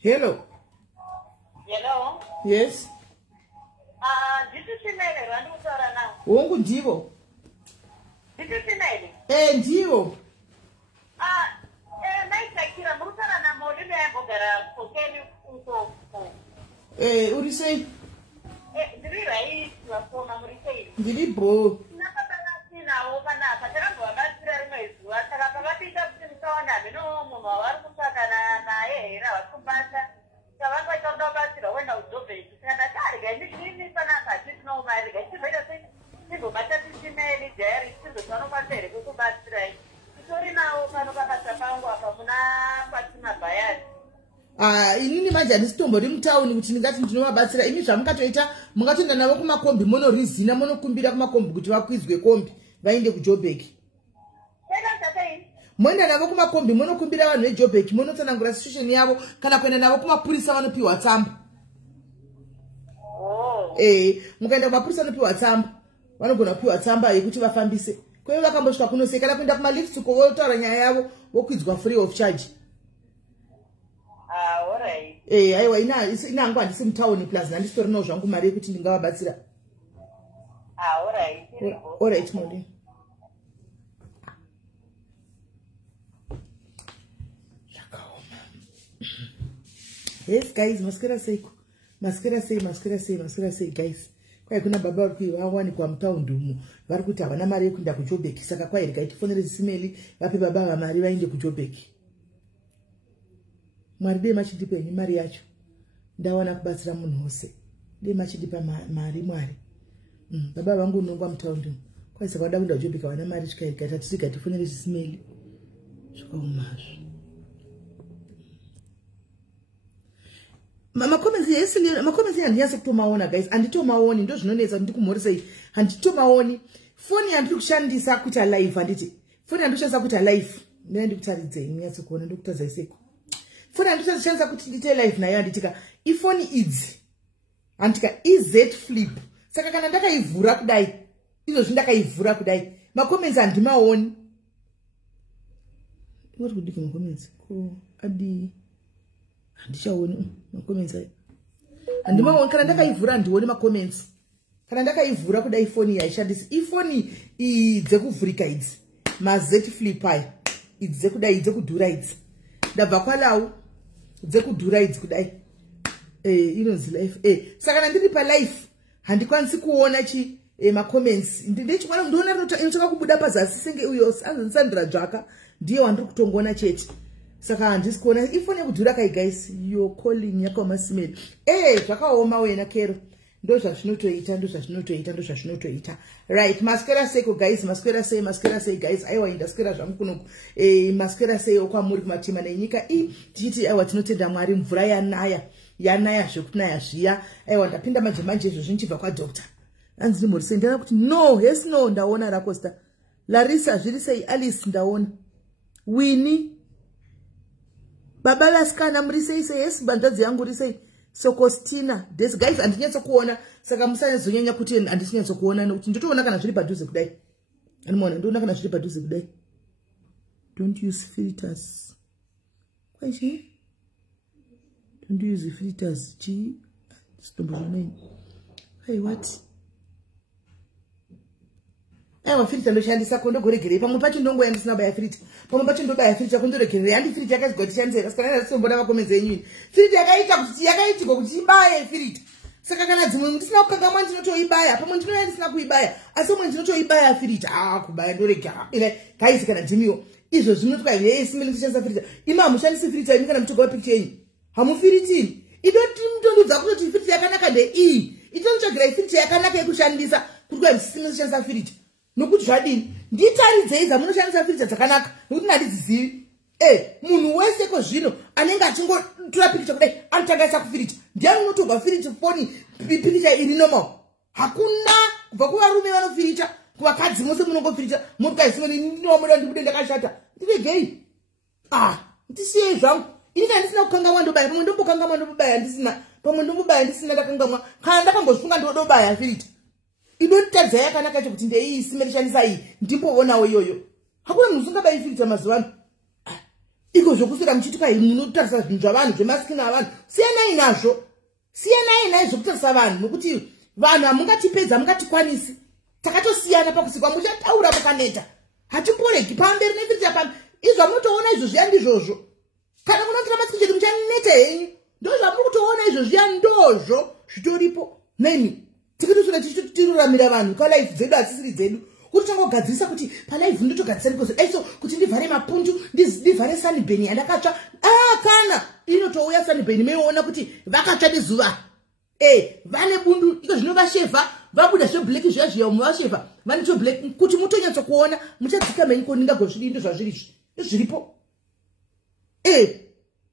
Hello. Hello. Yes. This is Chii Randu Sara now. Wongu ndivo. This is Chii. Ndivo. Nice Kira Mutara na Molina Bogara for Kenny Uko. Uri say? Diri Rai, Lapona Murray. Didi Bo. Napatina open up. I don't know about Jeremy. What I got it up in Tona, no more. Kusakana, Kumbasa. So I'm going to talk about it when I was doing it. And I can't get it. I didn't know my regard. But that is Melly there. It's still the son of a very good bad train. Sorry now, inini manje ndisitombo mutauni kuti ndingati ndinovabatsira imi zvamukatoita mungatoenda navo kumakombi monorizina monokumbira kumakombi kuti vakwizwe kombi vaende kuJoburg. Moenda navo kumakombi monokumbira vanhu veJoburg monotsanangura situation yavo kana kuenda navo kumapurisa vanopiwa tsamba. Mukaenda kumapurisa vanopiwa tsamba vanogona kupiwa tsamba yekuti vafambise. Kweyo vakambosvika kunoseka kana kuenda kumalift kovotaura nyaya yavo vokwidzwa free of charge. Alright. Aiwa inangu handisi mutauni plus handisitorinawo zvangu mari yekuti ndingavabatsira. Alright. Alright, Modi. Yes, guys, maskera seiko. Maskera sei, guys. Kwai kuna baba wawanikwa mutaundi umo vari kuti havana mari yekuenda kuJoburg saka kwai regai tifonere SIS MELLY vape baba vamari vaende kuJoburg. Mwari dei machidipenyu mari yacho ndawana kubatsira munhu wose dei machidipa mari Mwari. Baba vangu unongwa mutaundi umo kwai saka vada kuenda kuJoburg havana mari chikaita tisiga tifonere SIS MELLY zvakaumazvo. Makomenzi handinyaso kutomaona guys, handitomaoni ndo zvinonetsa ndikumhoresei, handitomaoni. Foni yandiri kushandisa kuita live handiti. Foni yandiri kushandisa kuita live ndiye ndikutaridzei munyatso kuona ndikutadza seko. Foni yandiri kushandisa kuti ndiite live nayo handitika ifoni idzi. Handika EZ Flip. Saka kana ndakaivhura kudai, izvo ndakaivhura kudai, makomenzi handimaoni. Uri kudiki makomenzi ko adi handichaoni makomenzi ayo. Handimaoni kana ndakaivhura handioni makomenzi. Kana ndakaivhura kudai ifoni yaishandisa ifoni dzekuvhurika idzi maZ Flip ayo idzi dzekudai dzekudhura idzi ndabva kwalau dzekudhura idzi kudai inonzi life saka kana ndiri palife handikwanisi kuona makomenzi ndechikwana ndoona inotoka kubuda pazasi senge uyo anzonsandira dzvaka ndiye wandiri kutongona chete. Saka handisi kuona ifoni yekudhura kai guys you're calling yakama SIS MELLY zvakaoma wena kero ndo zvazvinotoita right. Maskera seko guys, maskera sei guys, aiwa indaskera zvangu kunoku maskera sei okwamuri kumatima nenyika tichiti aiwa tinotenda Mwari mvura yanaya zvekunaya zviya aiwa ndapinda manje izvo zvinchibva kwadoctor anzi ndimhorise ndana kuti no yes no ndaona Racosta Larissa zviri sei Alice ndaona Winnie baba vasikana muri sei yes bandadzi yangu ri sei Sokostina this guys andinyatso kuona saka musanezonyanya kuti andisinyatso kuona nokuti ndotoona kana zviri padhuze kudai animona ndoona kana zviri padhuze kudai. Don't use filters kwachi don't use filters Chii stombo hey what aiwa filter ndoshandisa kondogoregerei pamwe pacho ndongoya ndisina baya filter pamwe pacho ndobaya filter kondoregerei handi filter yakazigwa tishandisira saka ndasitomboda makomenzi enyu filter yakaita kuti yakaitirwa kuti ibaye filter saka kana dzimwe ndisina kukangamwa ndinotoibaya pamwe ndinoya ndisina kuibaya asi umwe ndinotoibaya filter kubaya ndorega guys kana ndimiwo izvo zvinotwa SIS MELLY kushandisa filter imi hamushandisi filter imi kana mutogawa picture yenyu hamufiritini idoti mutondudza kutoti filter yakanaka ndeiyi itonitsvagirai filter yakanaka yekushandisa kuti kwa SIS MELLY kushandisa filter nokuti zvadini nditaridzei dzamunoshandisa filter dzakanaka nokuti ndandidzizivi munhu wese kozvino anenge achingotora pikicha kudai anotangaisa kufilter ndiani unotogwa filter foni pikicha iri normal hakuna kubva kuvarume vanofilter kuvakadzi mose munongofilter motikari SIS MELLY ndinomuda ndibude ndakashata ndiregei ndisiyei zvangu ini kana ndisina kukangamwa ndobaya pamwe ndombokangamwa ndobaya ndisina pamwe ndombobaya ndisina ndakangamwa kana ndakambozvunga ndodobaya filter inotadza yakanaka kuti ndeiyi SIS MELLY shandisa iyi ndimboonawo iyoyo hakuna munhu usingabayi filter mazuva ano iko zvokusura muchituka munotarisa zvinhu zvavanhu zvemasikini avanhu siyanai nazvo zvokutarisa vanhu nokuti vanhu hamungatipedza hamungatikwanisi takatosiyana pakusikwa muchataura mukaneta hatimboregi pamberi nefirita pambi izvo munotoona izvo zviya ndizvozvo kana munotora masikini chedu muchaneta henyu ndo zvamuri kutoona izvo zviya ndozvo zvitoripo neni tikatosura tichitotiruramira vanhu kalife dzedu hasisiri dzedu kuti tangogadzirisa kuti palive ndotogadzisa ndikozo aiso kuti ndivhare mapundu ndivhare sunbeni yandakatsva kana inotouya sunbeni meiona kuti vakatsva nezuva vane bundu iko zvino vashevha vabuda zveblack zviya zviya muvashevha vane choblack kuti mutonyatsa kuona muchadzika menyu koningagozvidii ndo zvazviri zviripo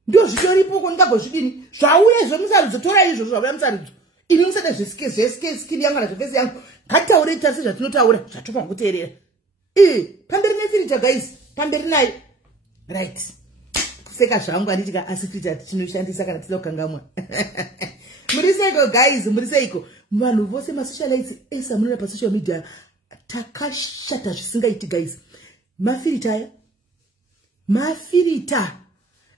ndo zvitoripo koningagozvidini zvauya izvo musarudzo izvo zvauya musarudzo ini musada zveskini yangu kana zvefesi yangu ngataure tasi zvatinotaura zvatofa kuteerera pamberi nefirita guys pamberi nayo right kuseka zvangu anditika asi filita tichinoshandisa kana tida kukangamwa muriseiko guys muriseiko vanhu vose masocialites ese amunoona pasocial media takashata zvisingaiti guys mafirita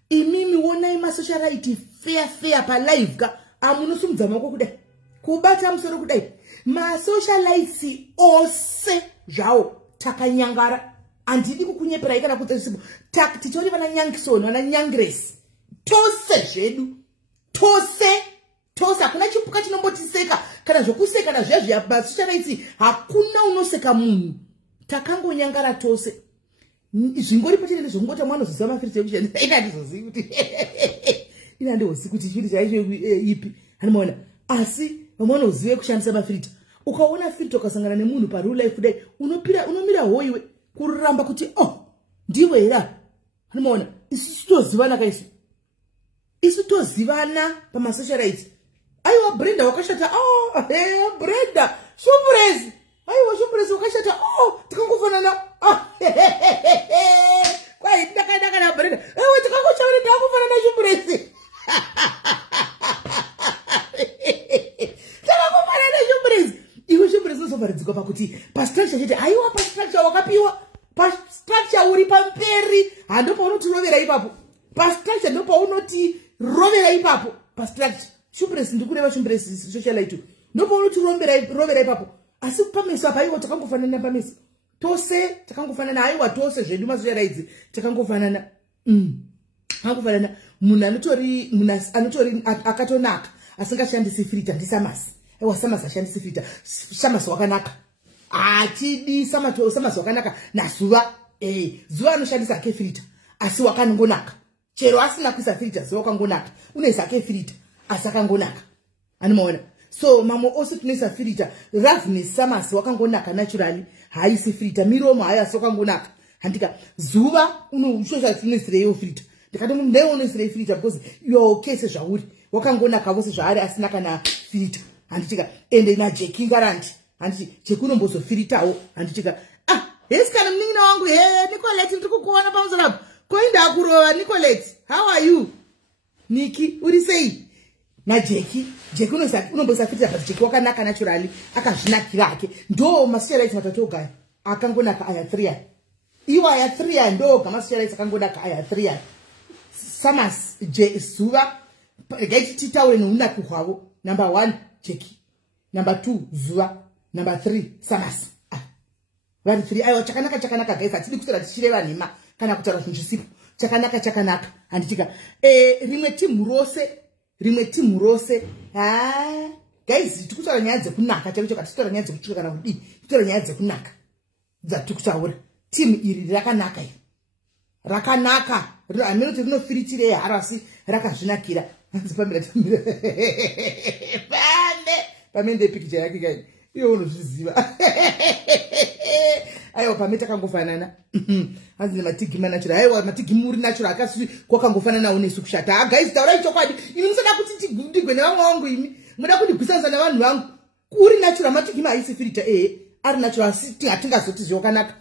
imimi wonai masocialite fair palive ka amunosumudza maoko kudai kubata musoro kudai masocialites ose zvawo takanyangara handidi kukunyeperai kana kutsesipo titori vana nyangisoni vana nyangiresi tose zvedu tose hakuna chipuka chinombotiseka kana zvokuseka na zviya masocialites hakuna unoseka munhu takangonyangara tose zvingori pachinene zvongota mwanozisa mafirita ekushandisa inandizozivi kuti inandihozivi kuti chiri chaicho ipi hanimaona asi vamwanozive kushandisa mafirita ukaona filita ukasangana nemunhu pareal life kudai unomira hoiwe kuramba kuti ndivo hera hanimaona isu tozivana kaisu isu tozivana pamasocialites aiwa Brenda wakashata Brenda shumburezi aiwa shumburezi wakashata tikangofanana kwai ndakadaka na Brenda aiwa tikangochaura ndakufanana shumburezi takakufanana shumburezi iwe shumburezi uzovharidzika pakuti pastructure chete aiwa pastructure wakapiwa pastructure uri pamperi hando paunotirovera ipapo pastructure ndo paunoti rovera ipapo pastructure shumburezi ndikureva shumburezi socialite ndo paunotirovera ipapo asi pameso apa aiwa takangofanana pameso tose takangofanana aiwa tose zvedu masocialites takangofanana akangofanana munhu anotori akatonaka asingashandisi filita ndisamasi aiwa samasi ashandisi filita samasi wakanaka atidi samasi wakanaka nazuva zuva anoshandisa ake filita asi wakangonaka chero asina kuisa filita zuva wakangonaka unoisa ake filita asi akangonaka animaona so mamwe ose tunoisa filita ravness samasi wakangonaka naturally haisi filita miromo hayo asi wakangonaka handika zuva unoisirei filita ndikati ndeunoisirei filita because you are okay sezvauri wakangonaka vose zvaari asina kana filita handitika ende najeki ngaranti handiti chekunombozofiritawo handitika hesi kana munin'ina wangu Nicolette ndiri kukuona pamusoro apo koinda kurova Nicolette how are you Niki uri sei najeki unombosafirita but jeki wakanaka naturally akazvinakira ake ndo masocialites matatoga akangonaka aya 3 iwa aya 3 ndo masocialites akangonaka aya 3 samas zuva gaiti titaure neunaki hwavo number 1 jeki number 2 zuva number 3 samas vari 3 aiwa chakanaka guys hatidi kusara tichireva nhema kana kutaura zvinhu zvisipo chakanaka handitika rimwe timu rose guys tikutaura nyaya dzekunaka chaicho katitaura nyaya dzekutsvika kana kudii titaura nyaya dzekunaka dzatikutaura timu iri rakanaka hameno kuti rinofiritire haro asi rakazvinakira pamende pikicha yake kai iyo unozviziva aiwa pame takangofanana hanzi nematigi manatural aiwa matigi muri natural akasi kwakangofananawo nesu kushata guys taurai chokwadi ini musada kuti ndigwe nevamwe vangu imi muda kundigwisanisa nevanhu vangu uri natural matigi haisi filita ari natural asi hatingazoti zvakanaka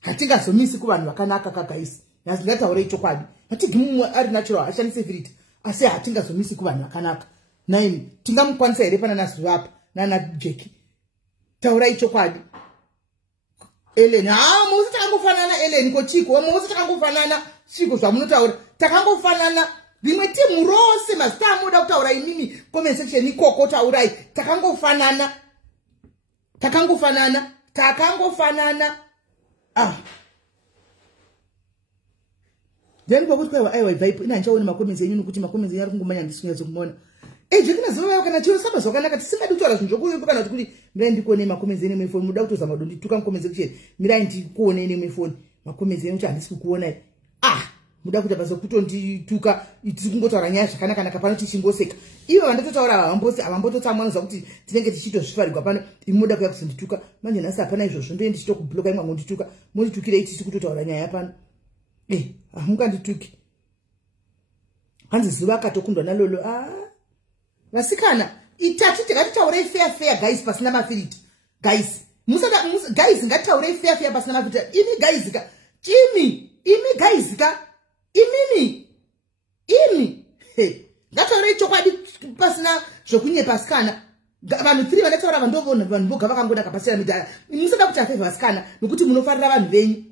hatingazomisi kuvanhu vakanaka kagaisi nasi ngataurai chokwadi matigi mumwe ari natural ashandise filita asi hatingazomisi kuvanhu vakanaka naini tingamukwanisa here pana nazuva apa nana jeki taurai chokwadi Ellen musi takangofanana Ellen ko Chiko musi takangofanana Chiko zvamunotaura takangofanana rimwe timu rose mazita amuda kutaura inini comment section ikoko taurai takangofanana then kwakuti kwaiwa aiwa ibvaipo ina ndichaona makomenzi enyu nokuti makomenzi enyu ari kungomanya ndisingatso kumona jekina zova kana chiro saba zvakanaka tisingadi kutaura zvinhu zvokuipa kana kuti mirai ndikuone makomenzi enyu mefoni muda kutozama dondituka mukomenzi section mirai ndikuone enyu mefoni makomenzi enyu kuti handisi kukuonai muda kuita basa kutondituka tiri kungotaura nyaya zvakanaka naka pano tichingoseka ivo vandatotaura havambototsamwanodza kuti tinenge tichitozvifarigwa pano imuda kuya kuzondituka manje nhasi hapana izvozvo ndoende ndichitokubloka imwe ngondituka monditukirei tisi kutotaura nyaya pano hamungandituki hanzi zuva akatokundwa nalolo vasikana itatu tikatitaurei fair guys pasina mafiriti guys guys ngatitaurei fair pasina mafiriti imi guys ka chimi imi guys ka imimi ngataurei chokwadi pasina zvokunyepa vasikana vanhu 3 vanataura vandovona vanhu voga vakangoda kapasira midhara musada kuita favor vasikana nokuti munofarira vanhu venyu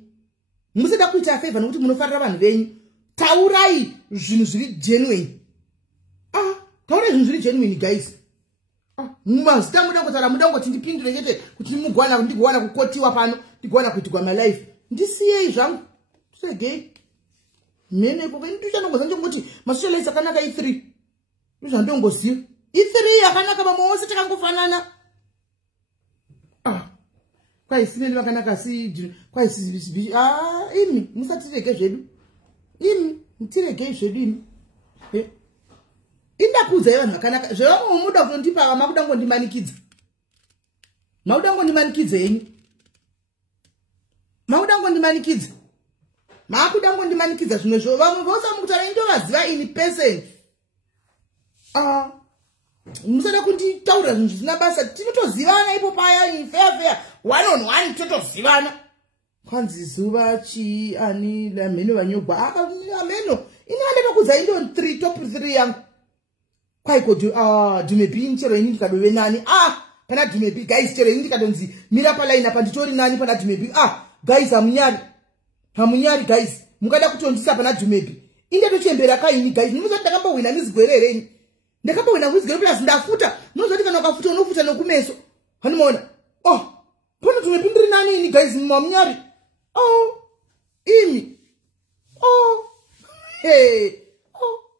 musada kuita favor nokuti munofarira vanhu venyu taurai zvinhu zviri genuine taurai zvinhu zviri genuine guys mazita muda ngotaura muda ngoti ndipindure chete kuti ndigwana kukotiwa pano ndigwana kuitigwa malife ndisiyei zvangu segei mene kuve ndichanongoza ndingoti masocialite akanaka i3 ndizvandongoziva i3 yakanaka vamwe vose takangofanana kwai sineni vakanaka si kwai imi musatirege zvedu imi mutiregei zvedu imi indakudzai vanhu vakanaka zvevamwe muda kundondipa makuda ngondimanikidza henyu makuda ngondimanikidza zvimwe zvo vamwe vose mukutaura indovaziva ini person musada kunditaura zvinhu zvisina basa tinotozivana ipo paya fair 1 on 1 totozivana kwanzi zuva Chii ani lameno vanyogwa ameno inoandakakudza indo 3 top 3 yangu kwaiko dumebi chero ini ndikadove nani pana dumebi guys chero ini ndikadonzi mira palaini apa nditori nani pana dumebi guys hamunyari guys mukada kutondisa pana dumebi inde tochembera kaini guys munozoti ndakambowina mizigwererenyi ndakambowina muzigwere plus ndafuta munozoti kana ukafuta unofuta nokumeso hanimaona pana dumebi ndiri nani ini guys mamunyari imi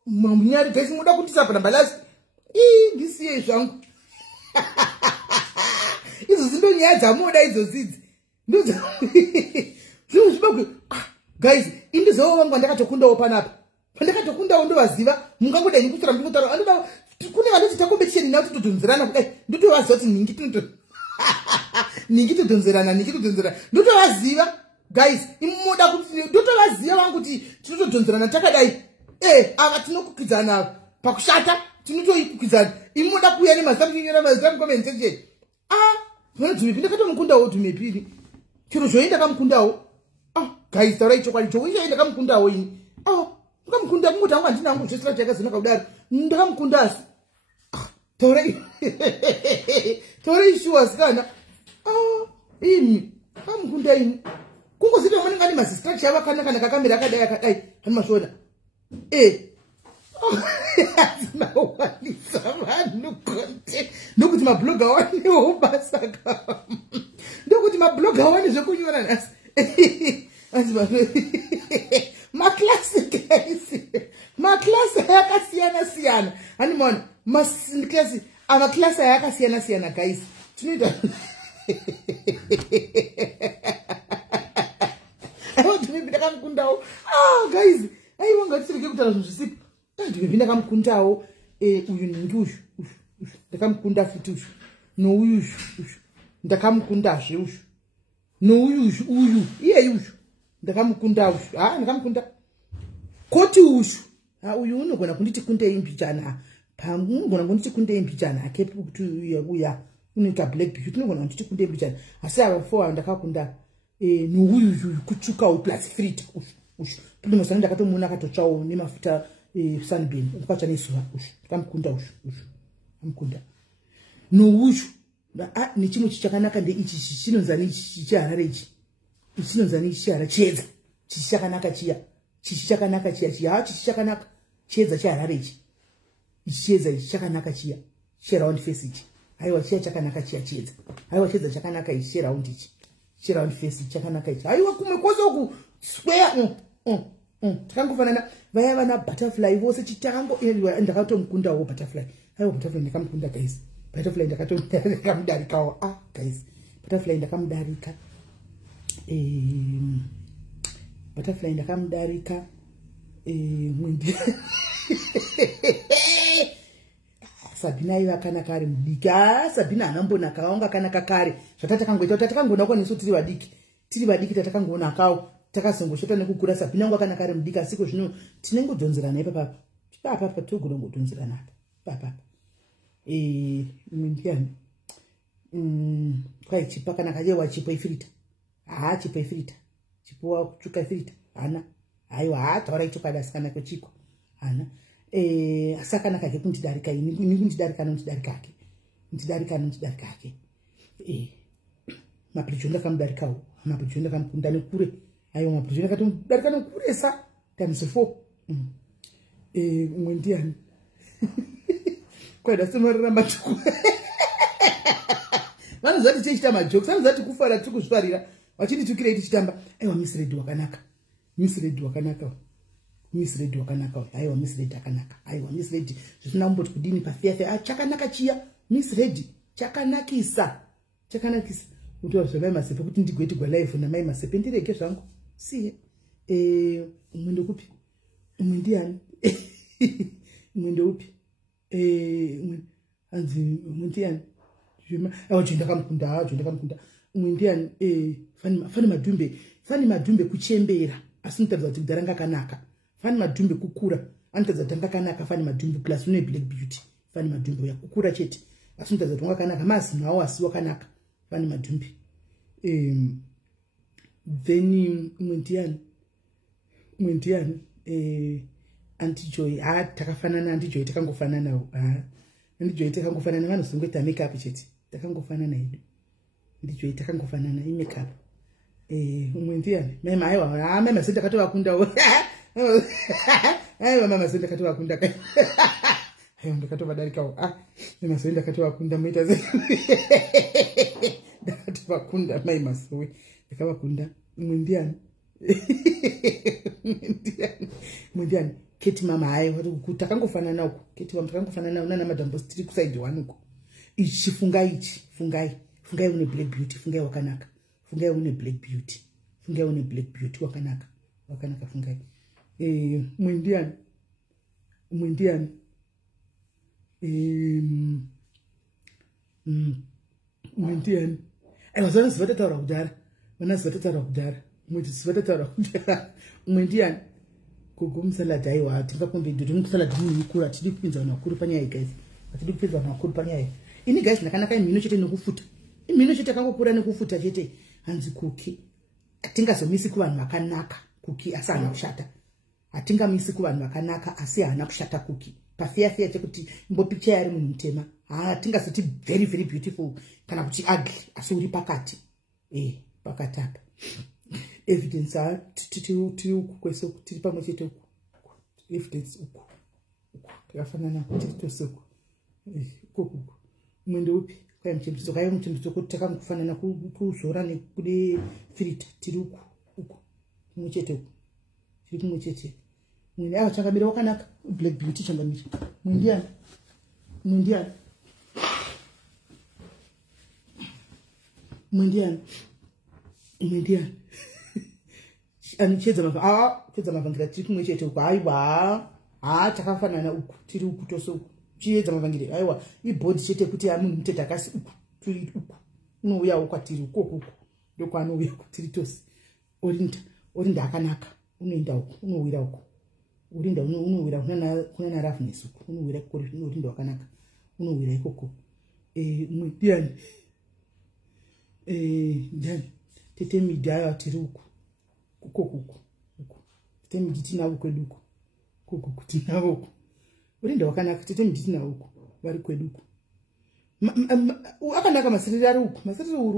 mamunyari guys muda kutisa pana balasi ndisiyei zvangu izo zindo nyaya dzamuda idzozidzi zvimwe guys indizowo vangu vandakatokundawo panapa pandakatokundawo ndovaziva mungangodai kutora ndikutaura kune vanoti takombetisheni navo totodhonzerana kudai ndotovaziva kuti ningi todhonzerana ndotovaziva guys imuda kuti ndotovaziva vangu kuti tinotodhonzerana takadai ava tinokukidzana ava pakushata tinotoikukidzana imuda kuuya nemazita mazita mucomment section dhumepi ndakatomukundawo dhumepiri chiro zvoyi ndakamukundawo guys taurai chokwadi chokuichai ndakamukundawo ini ndakamukunda kungoti hangu handina hangu zvesira chakazonaka kudaro ndakamukunda asi taurai shuwa sikana imi akamukunda ini kungozita mwanenge ane mazistrachi ava kanaka nakakamera akadai akadai hanimashona azinawanisa vanhu konte ndokuti mabloga wanewo basa kava ndokuti mabloga wane zvekunyora nhasi maklasi guys maklasi ayakasiyana hanimona maklasi amaklasi ayakasiyana guys tinoita ndakamukundawo guys aiwa ngatirege kutaura zvinhu zvisipo ndibvi ndakamukundawo uyu ningi ushu ndakamukunda futi ushu nouyu ushu ndakamukundazve ushu nouyu uyu iyei ushu ndakamukunda ushu ndakamukunda koti ushu uyu unogona kunditi kundei mbijana unogona kunditi kundei mbijana akepi kuti uya unoita black beauty unogona kunditi kundei mbijana asi ava 4 ndakakunda nouyu kutsvuka plus frita ushu pindimosana ndakatomuona akatotsvawo nemafuta sunburn ukwacha nezuva ushu ndakamukunda ushu amukunda nouyu nechimwe chichakanaka ndeichi chinonzani chiharare ichi chinonzani chishara chiedza chichakanaka chiya chichakanaka chiya chiya chichakanaka chiedza chaharare ichi chiedza chichakanaka chiya cheround face ichi aiwa chiya chakanaka chiya chiedza aiwa chiedza chakanaka ichi cheround ichi cheround face chakanaka ichi aiwa kumwe kwose ku square takangofanana vaya vana butterfly vose chitakango ndakatomukunda butterfly aiwa butterfly ndakamukunda guys butterfly ndakamudarikawo guys butterfly ndakamudarika butterfly ndakamudarika mwindi Sabina iwa kanaka ari mudiki Sabina anambonaka aunga kanaka kare zvatakangoita tatakangoona kwa nesu tiri vadiki tatakangoona akawo takazongoshota nekukura Sabina anga kanaka ari mudiki asiko zvino tinengodonzerana ipa papa togodonzerana papa mwindi kwai chipa kanaka yewa chipa ifirita chipa ifirita chipowa kutsvuka ifirita hana aiwa taura ichokada sikana kuchiko hana asaka nakake kuntidarika ini kuntidarika nontidarikake ntidarikake maprijo ndakamudarikawo maprijo ndakamukunda nekure aiwa maprijo ndakamudarika nekure sa times 4 umwe ndiani kwada semararamba tuku vanozati tichita majokes vanozati kufara tiri kuzvifarira vachinitukira tichitamba aiwa Miss Red wakanaka aiwa Miss Red akanaka aiwa Miss Red zvisina kumboti kudini pafiafe chakanaka chiya Miss Red chakanakisa utora zvamai masepe kuti ndigoiti live namai masepe ndirege zvangu siye umwe ndokupi umwe ndiani umwe ndoupi anzi umwe ndiani ndakamukunda umwe ndiani fani madhumbe kuchembera asi notadza kuti kudaranga kanaka fani madhumbe kukura anotadza kuti kanaka fani madhumbe plus une black beauty fani madhumbe yakukura chete asi notadza kuti kanaka mazino awo asiwa kanaka fani madhumbe then umwe ndiani antijoy takafanana antijoy takangofananawo antijoy takangofanana vanozongoita makeup chete takangofanana hedu ndijoy takangofanana imakeup umwe ndiani mama aiwa mama senda katovakundawo aiwa mama senda katovakunda aiwa ndakatovadarikawo mama senda katovakunda moita ndakatovakunda mai masowe ndakavakunda umwe ndiani mundiani keti mama aiwa takangofanana uko keti mama takangofanana nana madambo tiri kuside one uko fungai une black beauty fungai wakanaka fungai une black beauty wakanaka fungai mwindiani aiwa zona zivatataura kudhara mwindiani kugumsalad aiwa tingakombedu timusalad muikura tidi kupinza vanhu vakuru panyaya guys atidi kupinza vanhu vakuru panyaya ini guys ndakanaka imhino chete nekufuta imhino chete kangokura nekufuta chete hanzi kuki atingazomisi kuvanhu vakanaka kuki asi hana kushata atingamisi kuvanhu vakanaka asi hana kushata kuki pafiya chekuti mbopicha yari munhu mutema atingazoti very very beautiful kana kuti ugly asi uri pakati pakati apa evidence tiri uku kwese tiri pamwe chete uku evidence uku takafanana tiri tose uku umwe ndeupi kwai muchembedzo kai muchembedzo kuti takangofanana kuzora nekude filter tiri uku kumwe chete uku tiri kumwe chete mwene changamira wakanaka black beauty changamira mwindiani anichedza mavangira tiri kumwe chete uku aiwa takafanana uku tiri uku tose uku chiedza mavangira aiwa ibhodi chete kuti munhu mutete akasi uku tiri uku unouyawo kwatiri uku ndokwanouya kwatiri tose orinda akanaka unoenda uku unowira uku urinda unowira kunana roughness uku unowira kuri unorinda wakanaka unowira ikoko ndiani ndiani tete midi ayo tiri uku uku tete midi tinavo kwedu uku tinavo uku urinda wakanaka tete midi tinavo uku vari kwedu uku akanaka masiriri ari uku masiriri uri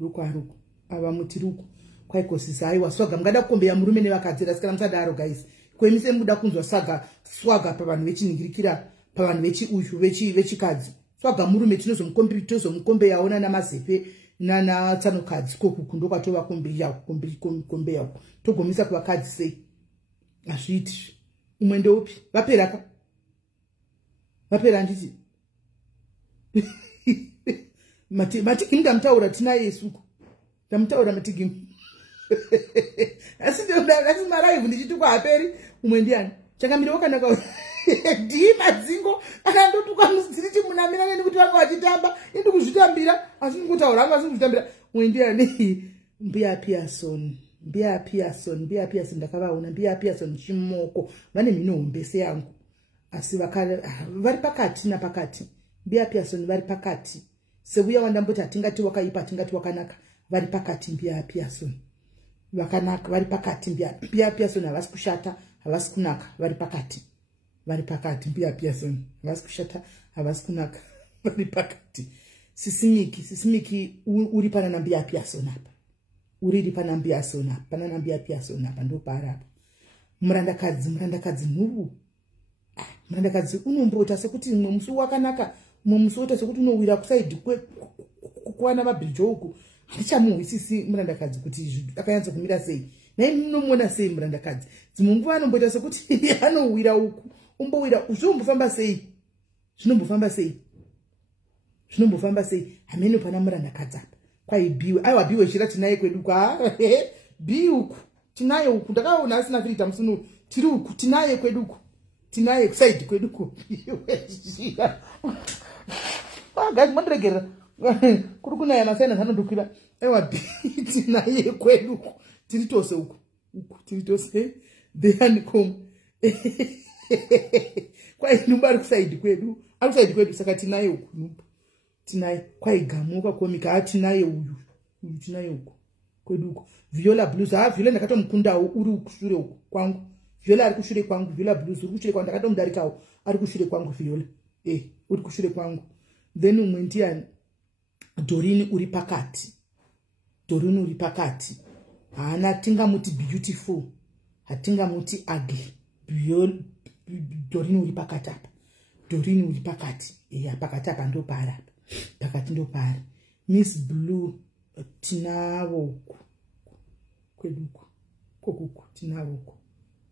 uku ari uku ava mutiri uku kwaikosisa aiwa swaga mungada kukombeya murume nevakadzi rasikana musadaro guys kwemise muda kunzwa swaga pavanhu vechiningirikira pavanhu vechiuyu vechikadzi swaga murume tinozomukombeyawo namazepe nanatsanokadzi kokuku ndokatovakombeyawo togomisa kuvakadzi sei hazviiti umwe ndeupi vapera handiti matigi ndamutaura tinaye isuku ndamutaura matigi asi maraivu ndichiti kwahaperi umwe ndiani chakamiriwo kanaka ndii madzingo akandotukwa mudziriti munamira neni kuti vanga vachitamba indi kuzvitambira asi ndikutaura anga asi kuzvitambira umwe ndiani mbiya Pearson ndakavaona mbiya Pearson chimoko vane mhino hombese yangu asi vari pakati napakati mbiya Pearson vari pakati seuya wandamboti hatingati wakaipa hatingati wakanaka vari pakati mbiya Pearson vakanaka vari pakati mbiya Pearson havasi kushata havasi kunaka vari pakati mbiya Pearson havasi kushata havasi kunaka vari pakati sisimiki uri pana nambiya Pearson apa uriri pana mbiya Pearson apa ndopara apa murandakadzi nhuru murandakadzi unombota sekuti mwe musi wakanaka mwe musi wota sekuti unowira kusaidi kwana mabhirijo uku handichamuhwisisi murandakadzi kuti akanyatsa kumira sei nai munomuona sei murandakadzi dzimwe nguva anomboita sekuti anowira uku umbowira zvinombofamba sei hameno pana murandakadzi apa kwai biwe aiwa biwe chira tinaye kwedu bi uku tinaye uku ndakaona asina filita musunu tiri uku tinaye kwedu uku tinaye kusaidi kwedu uku guys mondiregerera kuri kunaya masaina zanondokwira aiwa bi tinaye kwedu uku tiri tose uku tiri tose theanikom kwai numba ari kusaidi kwedu saka tinaye uku numba tinaye kwai gamuka komika atinaye uyu tinaye uku kwedu uku viola blues viola ndakatomukundawo uri kushure uku kwangu viola ari kushure kwangu viola blues uri kushure kwangu ndakatomudarikawo ari kushure kwangu viola uri kushure kwangu then umwe ndiani Dorini uri pakati haana tingamuti beautiful hatingamuti ugly Dorini uri pakati apa pakati apa ndopara pakati ndopara Miss Blue tinavo uku kweduku kokuku tinavo uku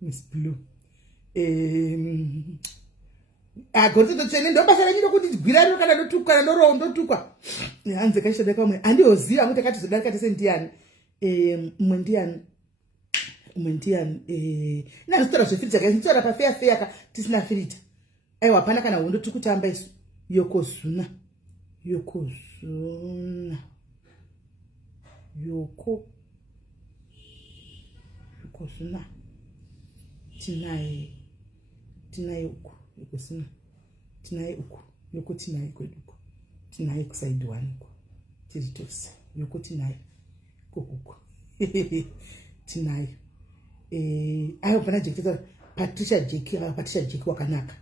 Miss Blue gorito tsvene ndobasa renyu rokuti gwiraro kana ndotukwa ndotukwa hanze kaishada kamwe andiyoziva kuti akatizodarika tese ndiani umwe ndiani nazotora zvefirita kaisitora pafeya ka tisina firita aiwa hapana kana hondo tiri kutamba isu yokozuna tinaye uku yokozuna tinaye uku yoko tinaye kweduko tinaye kusaidi wanuko tiri tose yoko tinaye kokuko tinaye ayo pana jekita Patricia Jeki wakanaka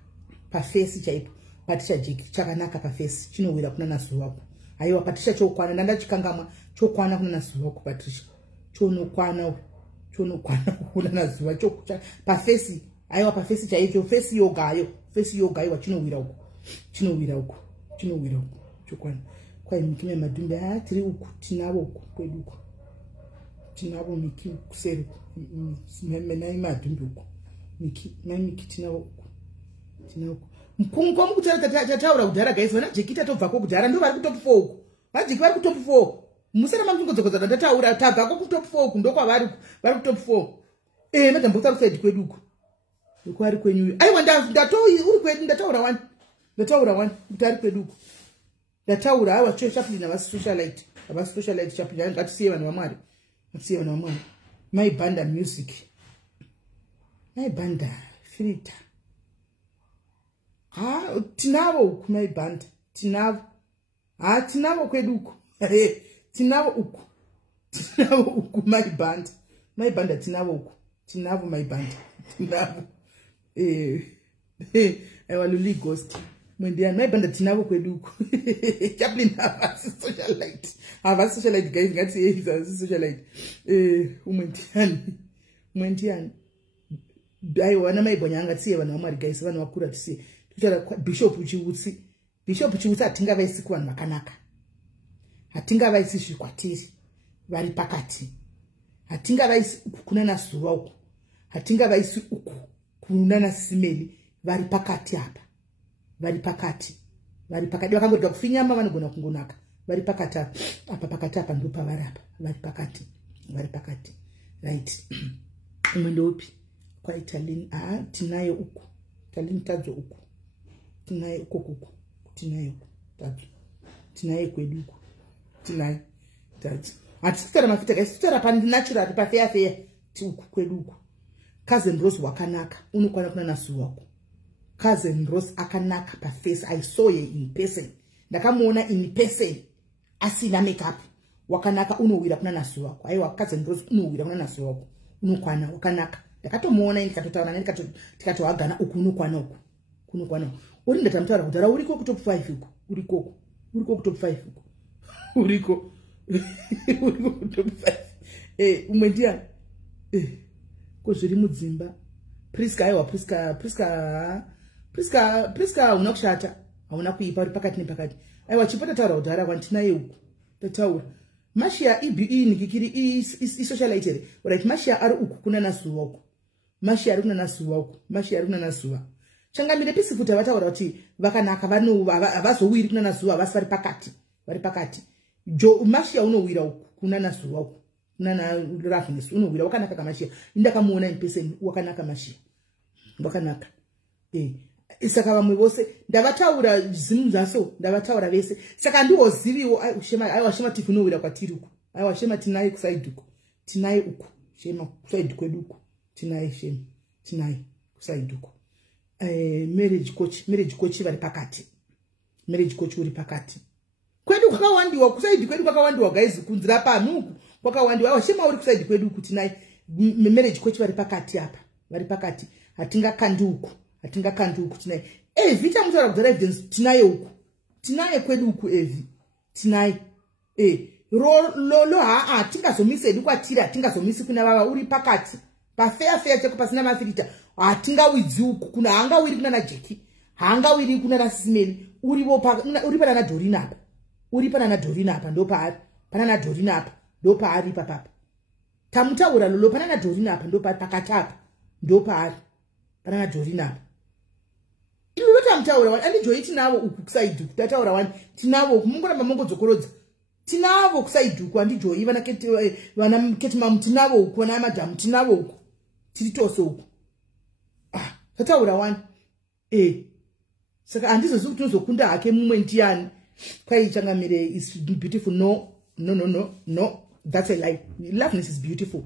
pafesi chaipo Patricia Jeki chakanaka pafesi chinowira kuna nasu wako aiwa Patricia chokwana ndandachikangamwa chokwana kuna nasu wako Patricia chonokwana kuna nasu wako pafesi aiwa pafesi chaipo fesi yoga aiwa chinowira uko chokwana kwai mikime madumbe tiri uku tinavo uku kweduko tinavo miki kuseri menai madumbe uku miki tinavo uku mpungo mukutara tataura kudhara guys vana jekita tobvako kudhara ndo vari kutop 4 uku vajeki vari kutop 4 musana mangingodzokodzana ndataura tabvako kutop 4 uku ndokwavari kutop 4 madambotsara kusaidi kwedu uku uko ari kwenyu aiwa uri kwedu ndataura one kuti ari kwedu uku ndataura aiwa chaplin avasocialite chaplin ngatisiye vanhu vamwari my banda music my banda filter tinavo uku my banda tinavo kwedu uku tinavo uku my banda tinavo uku tinavo my banda tinavo aiwa luli ghost Mwendiani maibanda tinavo kweduko. Chaplain havasi socialite. Havasi socialite guys ngati havasi socialite. Mwendiani. Dai wana maibonya ngati vanhu vamwari guys vanhu vakura tisi. Tuchara Bishop Chiutsi. Bishop Chiutsi atinga vaisi kuvanhu vakanaka. Atinga vaisi zvikwatiri vari pakati. Atinga vaisi kunana zuva uku. Atinga vaisi uku kunana simeli vari pakati apa. Vari pakati. Vari pakati. Vakangoda kufinyama vanogona kungonaka. Vari pakati apa pakati apa ndo pavari apa. Vari pakati. Vari pakati. Right. Umwendo upi? Kwa Italini. Tinayo uku. Italini tadzo uku. Tinayo uku. Tinayo uku. Tadzo. Tinayo kwedu uku. Tinayo. Tadzo. Atisitora mafita guys. Sitora pa natural pa fair. Ti uku kwedu uku. Cousin Rose wakanaka. Unokwana kunana suwa uku. Cousin Rose akanaka pa face. I saw ye in person. Ndakamuona in person. Asina makeup. Wakanaka unowira kunana suwa uku. Aiwa Cousin Rose unowira kunana suwa uku. Unokwana wakanaka. Ndakatomuona ndikatotaura naye ndikatoagana uku unokwana uku. Kunokwana. Uri ndatamutaura kuti uriko ku top 5 uku. Uriko ku top 5 uku. Uriko ku top 5. Umwendiani. Kozviri mudzimba. Priska aiwa Priska unakushata. Hauna kuipa uri pakati nepakati. Aiwa chipota taura kudhara kwantinaye uku. Tataura. Mashia EBE nikikiri socialite. Right, Mashia ari uku kunana suwa uku. Mashia ari kunana suwa uku. Mashia ari kunana suwa. Changamire pisi futa vataura kuti vakanaka vanhu avazowiri kunana suwa vasi vari pakati. Vari pakati. Mashia unowira uku kunana suwa uku. Kunana roughness unowira wakanaka kaMashia. Ndakamuona in person wakanaka Mashia. Wakanaka. Saka vamwe vose ndavataura zvinhu zvaso ndavataura vese saka ndiwo ziviwo aiwa shema tifunowira kwatiri uku aiwa shema tinaye kuside uku tinaye uku shema kuside kwedu uku tinaye shema tinaye kuside uku marriage coach vari pakati marriage coach uri pakati kwedu kwakawandiwa kuside kwedu kwakawandiwa guys kunzira pano uku kwakawandiwa aiwa shema uri kuside kwedu uku tinaye marriage coach vari pakati apa vari pakati hatingakandi uku tinaye Evi chamutaura kudhara evidence tinaye uku tinaye kwedu uku Evi tinaye lo tingazomisedi kwatiri hatingazomisi kuna vava uri pakati pa fair cheko pasina mafirita hatingawidzi uku kuna hangawiri kuna najeki hangawiri kuna nasimeli uri pana na Dorina apa uri pana na Dorina apa ndo paari pana na Dorina apa ndo paari papapa tamutaura lolo pana na Dorina apa ndo paari pakati apa ndo paari pana na Dorina apa Taura wani andijoi tinavo uku kusaidu tataura wani tinavo kumungona mamongo dzokorodza tinavo kusaidu ku andijoi vana keti mamu tinavo uku vana madamu tinavo uku tiri toso uku tataura wani saka andizo zuri tinozokunda hake mumwe ndiani kwai changamire is beautiful no that's a lie. Loveness is beautiful.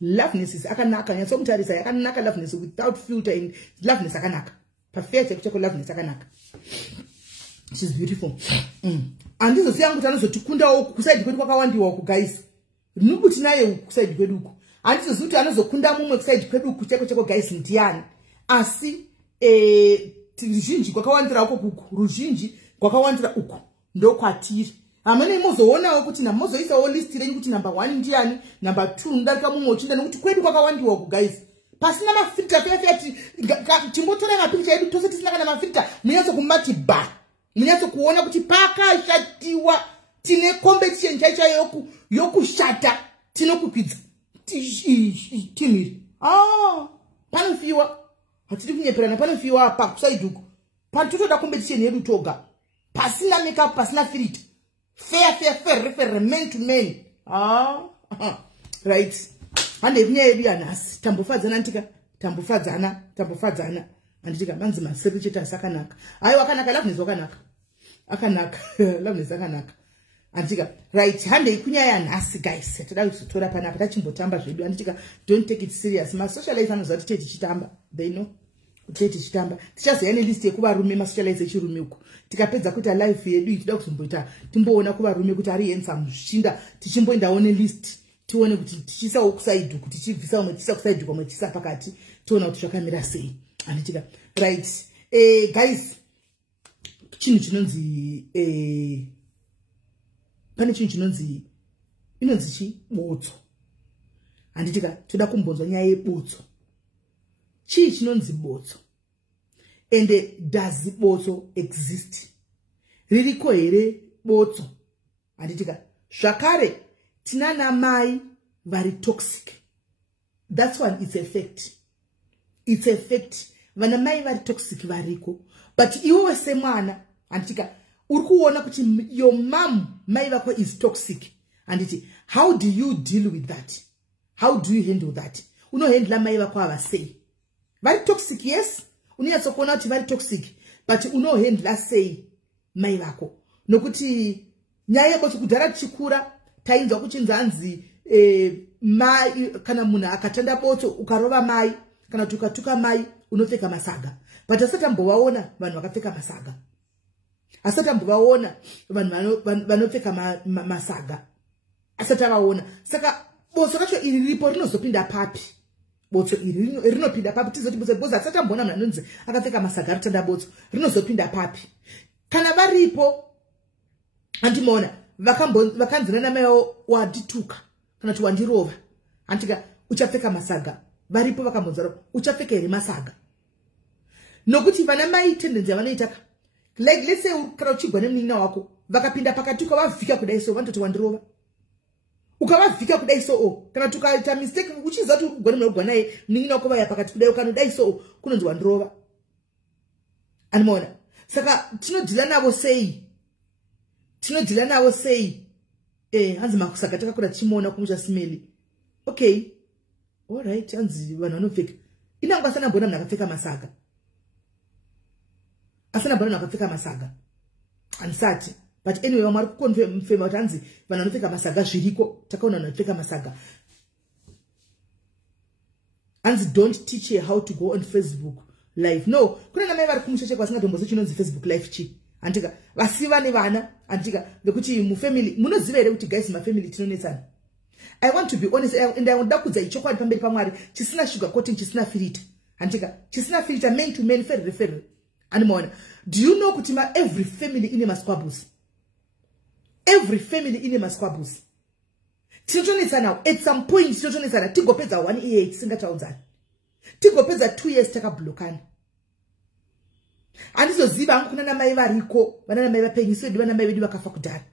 Loveness is akanaka nyatso mutarisa yakanaka loveness without filter in loveness akanaka perfect cheko loveness akanaka. She's beautiful. And this is young kuti anozotikunda uku kuside kwedu kwakawandiwa uku guys. Nukuti naye uku kuside kwedu uku. And this is kuti anozokunda mumwe kuside kwedu uku cheko guys ndiani. Asi ruzhinji kwakawandira uku kuku ruzhinji kwakawandira uku ndo kwatiri. Amene mozoona kuti namozoisa o list renyu kuti number 1 ndiani, number 2 ndarika mumwe uchinda nokuti kwedu kwakawandiwa uku guys. Pasina mafilter pefeti timbotora mapicture edu tose tisina kana mafilter munyazo kumati ba. Munyazo kuona kuti pakashatiwa tine competition chaicha yokushata tinokukwidza. Timiri. Panofiwa. Hatiri kunyeperana panofiwa apa kuside uku. Panotoda competition yedu toga. Pasina makeup, pasina filter. Fair, man to man. Right. And if near Bianas, Tambufazana Antica, Tambufazana, and Tika Manzima, Sepichita Sakanaka. I wakanaka loveness Wakanaka. Akanak, loveness Akanak. Antica, right, Hande Kunya Nas, guys, set out to Torapana, touching Botamba, Antica, don't take it serious. My social life is not Chitamba, they know. Chitamba, just any list, Kuba Rumi, socialization milk. Tikapedza kuti life yedu ichida kusumbuita timboona kuva rume kuti ari ensa mushinda tichimboenda one list tione kuti tichisa okuside kuti tichivisa umwe tichisa kuside komwe tichisa pakati tiona kuti zvakamira sei anditika right guys chinhu chinonzi pane chinhu chinonzi inonzi chi botso. Handitika toda kumbonzwa nyaya yebotso. Chii chinonzi botso? And does botso exist? Ririko here botso? Handitika zvakare tinana mai vari toxic. That's one, it's a fact. It's a fact. Vana mai vari toxic variko. But iwe semwana, handitika uri kuona kuti your mom mai vako is toxic. Handiti, how do you deal with that? How do you handle that? Uno handle mai vako avasei. Very toxic, yes. Unyatso kuona kuti very toxic, but uno handle sei mai vako. Nokuti nyaya yako kudhara chikura tainzwa kuchinzanzi mai kana munhu akatanda botso ukarova mai kana tukatuka mai unopfeka masaga. But asati ambovaona vanhu vakapfeka masaga. Asati ambovaona vanhu vanopfeka masaga. Asati avaona. Saka botso racho iri ripo rinozopinda papi? Botso iri rinopinda papi? Tizoti botso asati amboona munhu anonzi akapfeka masaga ritanda botso rinozopinda papi? Kana varipo andimona vakanzirana mai wandituka kana kuti wandirova antika uchapfeka masaga. Varipo vakambonzara uchapfeka here masaga. Nokuti vana mai tendency yavanoita like let's say kana uchigwa nemunina wako vakapinda pakati ukavavhika kudai so vanototi wandirova. Ukavavhika kudai so kana tukaita mistake uchiziva kuti ugwa nemunogwa naye munina wako vaya pakati kudai ukanodai so kunonzi wandirova. Andimona. Saka tinodhila navo sei? Tinodhila navo sei? Hanzi makusaka takakura tichimuona kumusha Smelly. Okay. All right, hanzi vanhu vanopfeka. Inangwa asana mbona munhu akapfeka masaga. Asana mbona munhu akapfeka masaga. Ansati. But anyway, wamari kukonfirma kuti hanzi vanhu vanopfeka masaga zviriko. Takaona vanhu vanopfeka masaga. Hanzi don't teach her how to go on Facebook live. No, kuna namai vari kumusha kwasingatombozi chinonzi Facebook live Chii. Antika vasiva nevana antika vekuti mufamily munoziva here kuti guys mafamily tinonetsana. I want to be honest and I want kudza ichokwadi pamberi paMwari chisina sugar coating chisina filter. Antika chisina filter men to men ferre. Andimona. Do you know kuti every family ine masquabbles? Every family ine masquabbles. Tinonetsana at some point tinonetsana tigopedza 1 year tisingataunzana. Tigopedza 2 years takablokana. Andizoziva hangu kuna namai variko, vana namai vapenyu vana namai vedu vakafa kudhara.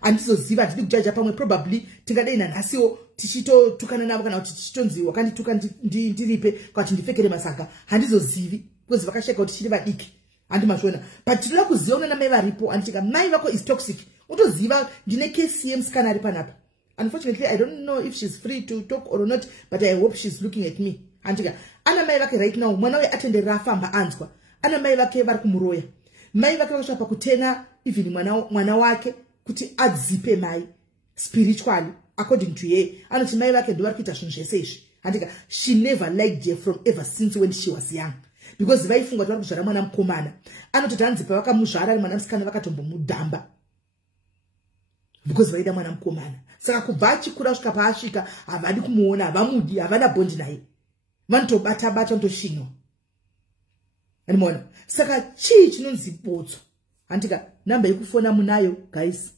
Andizoziva handidi kujaja pamwe probably tingadai nanhasiwo tichitotukana navo kana kuti tichitonziwa kandituka ndiripe kwati ndipfekere masaga. Handizozivi because vakasheka kuti chiri vadiki. Andimazviona. But tinoda kuziva una namai varipo anditika mai vako is toxic. Utoziva ndine KCM scan ari panapa. Unfortunately, I don't know if she's free to talk or not, but I hope she's looking at me. Antika ana mai vake right now mwana we atendera afamba anzwa. Ana mai vake vari kumuroya. Mai vake vakasvika pakutena even mwana wake kuti adzipe mai spiritually according to ye. Anoti mai vake ndo vari kuita zvinhu zvese izvi. Antika she never liked her from ever since when she was young. Because vaifunga kuti vari kuzvara mwana mukomana. Anototi hanzi pavakamuzvara mwana musikana vakatombomudhamba. Because vaida mwana mukomana. Saka kubva achikura kusvika paasvika havadi kumuona, havamudi, havana bondi naye. Vanotobata vanotoshinwa. Andimona. Saka chii chinonzi botso? Antika number yekufona munayo guys.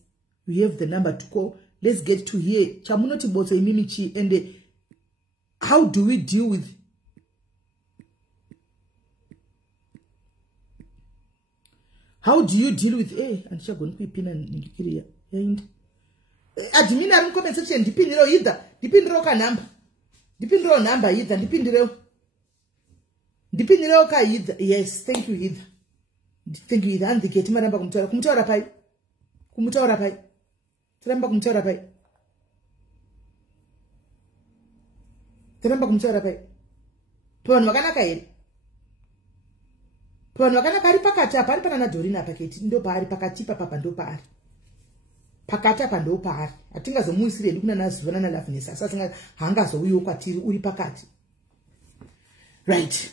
We have the number to call. Let's get to here. Chamunoti botso imimi Chii and how do we deal with and she going to pin and ndikiriya. And admin ari comment section dipindiro either. Dipindiro ka number. Dipindiro number either. Dipindiro ka either. Yes, thank you either. Thank you either. Andi keti maramba kumutaura pai. Taramba kumutaura pai. Pano wakanaka here. Pano wakanaka ari pakati apa ari pakana dorina paketi ndo paari pakati papa ndo paari. Pakati apa ndo paari. Atingazomuisire ndi kuna nazivana na Loveness. Sasa hangazouyiwo kwatiri uri pakati. Right.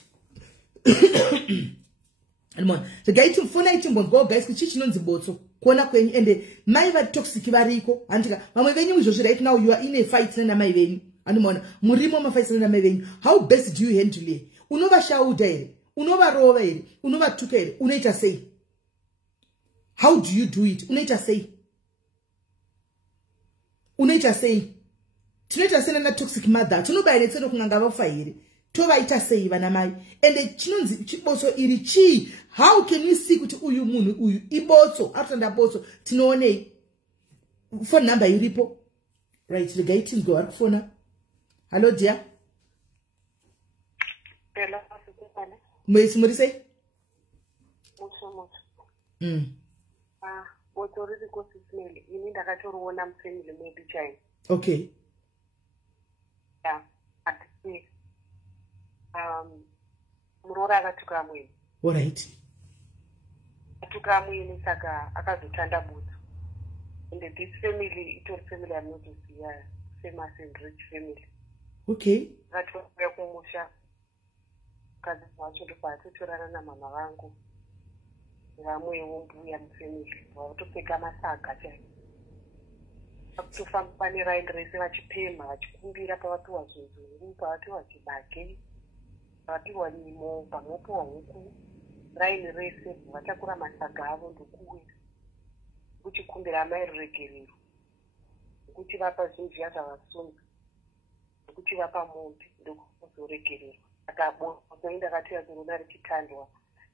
Almon. The guy to phone item go guys ku chinonzi botso. Kuona kwenyu ende mai va toxic variko. Antika vamwe venyu muzvozvi right now you are in a fight na mai venyu. Andimona murimo mafight na mai venyu. How best do you handle it? Unova shauda here. Unova rova here. Unova tuka here. Unoita sei. How do you do it? Unaita sei. Unaita sei. Tinoita sei na toxic mother. Tinobairetsera kunganga vafa here. Tovaita sei vana mai. And chinonzi chibotso iri Chii. How can you see kuti uyu munhu uyu ibotso atanda botso tinoone phone number iripo. Right, the guy team go work phone. Hello dear. Hello. Mwesi muri sei? Mucho. Botso ririko SIS MELLY. Ini ndakatoriona mufamily medu chai. Okay. Yeah. Ati murora akatuka mwini. All right. Atuka mwini saka akazotanda botso. And this family, it was family I'm not to see, famous and rich family. Okay. That was where kumusha. Kazi wacho ndopatutorana na mama vangu. Vamwe wombuya mufamily. Vakutopfeka masaga chai. Vakutofamba pane raini rese vachipemha vachikumbira pavapiwa zvinzungu, pavapiwa chibage, pavapiwa nyimo, panopiwa huku. Raini rese vatakura masaga avo ndokuwira. Kuchikumbira amai ruregerero. Kuchivapa zvinhu zvazvavasunga. Kuchivapa mombe ndokuzoregererwa. Saka botso ndakatoya kurona richitandwa